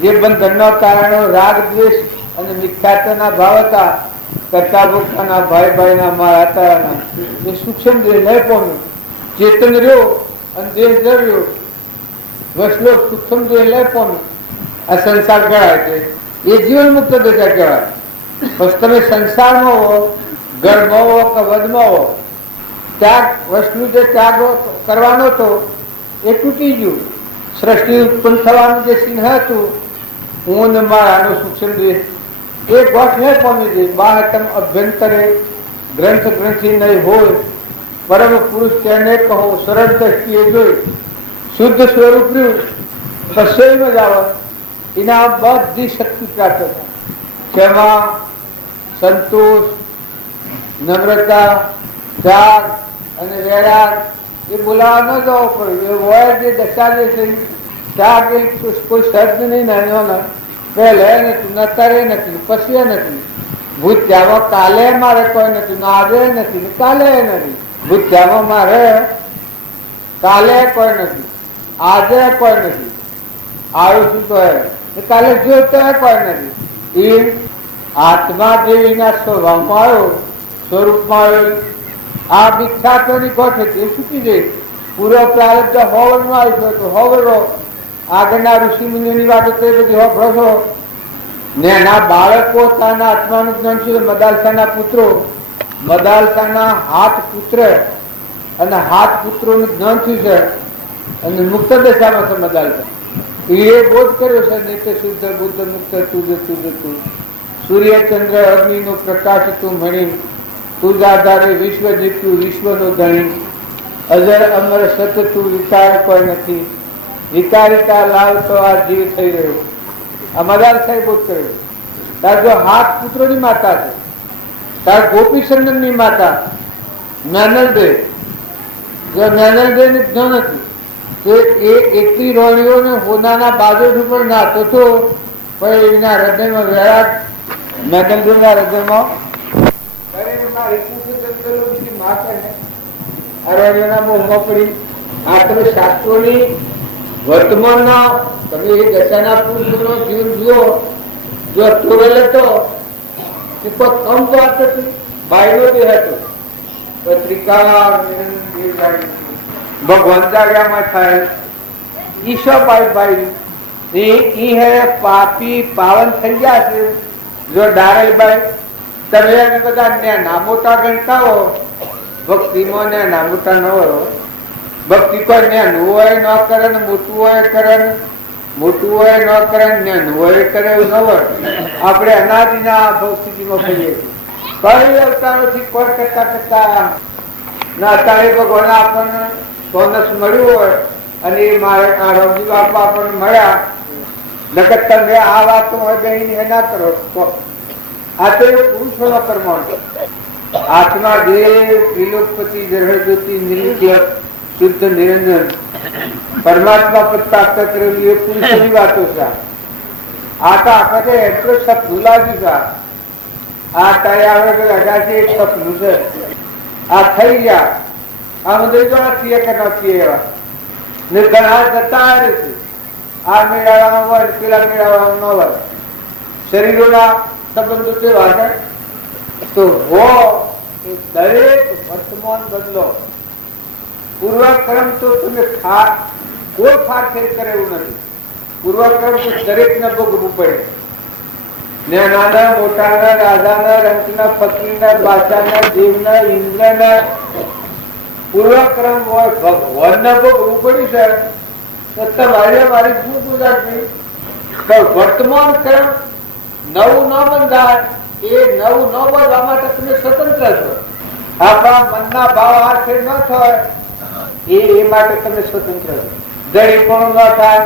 જે બંધનના કારણો રાગ દ્વેષ અને મિથ્યાત્વના ભાવ હતા, કરતા ભોગતાના ભાઈ ભાઈના મારા હતાના એ સૂક્ષ્મ દેહ લઈ પામ્યું. ચેતન રહ્યો અને દેહ રહ્યો વસલો સૂક્ષ્મ દેહ લઈ પામ્યું. આ સંસાર કહેવાય છે. એ જીવન મુક્ત દશા કહેવાય. બસ તમે સંસારમાં હો, ઘરમાં હો કે વદમાં હો, ત્યાગ વસ્તુ જે ત્યાગ કરવાનો હતો એ તૂટી ગયું. સૃષ્ટિ ઉત્પન્ન થવાનું જે સિંહ હતું હું ને મારાનો સૂક્ષ્મ દેહ એ ગોઠ નહીં પામી દે. બાહતમ અભ્યંતરે ગ્રંથિ નહીં હોય પરમ પુરુષ તેને કહો સરળ દ્રષ્ટિએ જોઈ શુદ્ધ સ્વરૂપ રહ્યું કશેમાં જ આવે એના બધી શક્તિ પ્રાપ્ત થાય. તેમાં સંતોષ, નમ્રતા, ત્યાગ અને વૈરાગ એ બોલાવવા ન જવો પડે. એ હોય જે દશા જે છે ત્યાગ એ કોઈ શબ્દ નહીં નાનો પહેલે નથી, ન તરે નથી, પછી નથી. ભૂત્યામાં કાલે મારે કોઈ નથી, આજે નથી ને કાલે નથી. ભૂત્યામાં મારે કાલે કોઈ નથી, આજે કોઈ નથી, આવ્યું શું કહે કાલે જોતો કોઈ નથી. એ આત્મા દેવીના સ્વભાવમાં આવ્યો, સ્વરૂપમાં આવ્યો. આ મિથ્યાત્વની કોઠે તે છૂટી ગઈ. પૂરો પ્રારબ્ધ હોવરનો આવ્યો તો હોવરો આગળના ઋષિ મુનિઓની વાતો તો એ બધી હોભળો. ને એના બાળકો તાના આત્માનું જ્ઞાન છે. મદાલસાના પુત્રો, મદાલસાના હાથ પુત્ર અને હાથ પુત્રોનું જ્ઞાન થયું છે અને મુક્ત દશામાં છે મદાલસા. એ બોધ કર્યો છે નિત્ય શુદ્ધ બુદ્ધ મુક્ત તુજ તુજ તું. સૂર્ય ચંદ્ર અગ્નિનો પ્રકાશ તું મણી, તુજ આધારે વિશ્વ જીતું વિશ્વનો ધણી. અજર અમર સત તું વિકાર કોઈ નથી, વિકારિતા લાવ તો આ જીવ થઈ રહ્યો. આ મદાલ સાહેબ બોધ કર્યો. તાર જો હાથ પુત્રોની માતા છે, તાર ગોપીચંદન ની માતા મેનલદેવ, જો મેનલદેવ ને જ્ઞાન હતું તો એ એકલી રોણીઓને હોનાના બાજુ ઉપર નાતો હતો, પણ એના હૃદયમાં વૈરાગ, મેનલદેવના હૃદયમાં શાસ્ત્રોની વર્તમાનના તમે એ દશાના પુરુષોનો જીવન જુઓ. જો ટોવેલ હતો એ કોઈ કમ વાત હતી, બાયનો બી હતો. પત્રિકા ભગવાન જાગ્યામાં થાય ઈશો ભાઈ હે પાપી પાવન થઈ ગયા છે. જો ડારેલભાઈ તમે એને બધા નાના મોટા ગણતા હો, ભક્તિમાં ને નાના મોટા ન હોય. ભક્તિ કોઈ નાનું હોય ન કરે ને મોટું હોય કરે, મોટું હોય ન કરે નાનું હોય કરે એવું ન હોય. આપણે અનાદિના ભાવ સ્થિતિમાં કહીએ છીએ. કઈ અવતારોથી કોઈ કરતા કરતા ના અત્યારે ભગવાન આપણને બોનસ મળ્યું હોય અને એ મારે આ રમજી બાપા આપણને મળ્યા નકર તમે આ વાતો ગઈ ના કરો. આ તો પુરુષોનો પરમાણુ. આત્મા દેવ ત્રિલોકપતિ જરહજ્યોતિ નિત્ય શુદ્ધ નિરંજન પરમાત્મા પર પ્રાપ્ત કરેલી એ પુરુષોની વાતો છે. આ તો આપણે એટલો સપનું લાગ્યું છે. આ તારે આવે અઢારથી એક સપનું છે. આ થઈ ગયા આ બધું જો છીએ કે નથી એવા ને ઘણા જતા રહે છે. આ મેળાવામાં હોય પેલા મેળાવામાં ન હોય. શરીરોના સંબંધો કેવા છે તો હો એ દરેક વર્તમાન બદલો. પૂર્વક્રમ તો તમે કોઈ ફારફેર કરે એવું નથી. પૂર્વક્રમ તો દરેક ને ભોગવવું પડે. ને નાના મોટાના રાજાના રંકના ફકીરના બાદશાહના દેવના ઇન્દ્રના પૂર્વક્રમ હોય ભગવાનના ભોગવવું પડ્યું છે તો તમારે મારી શું ગુજારવી. વર્તમાન ક્રમ નવું ન બંધાય. એ નવું ન બાંધવા માટે તમે સ્વતંત્ર છો. આપણા મનના ભાવ આખે ન થાય એ માટે તમે સ્વતંત્ર છો. ગરીબ પણ ન થાય,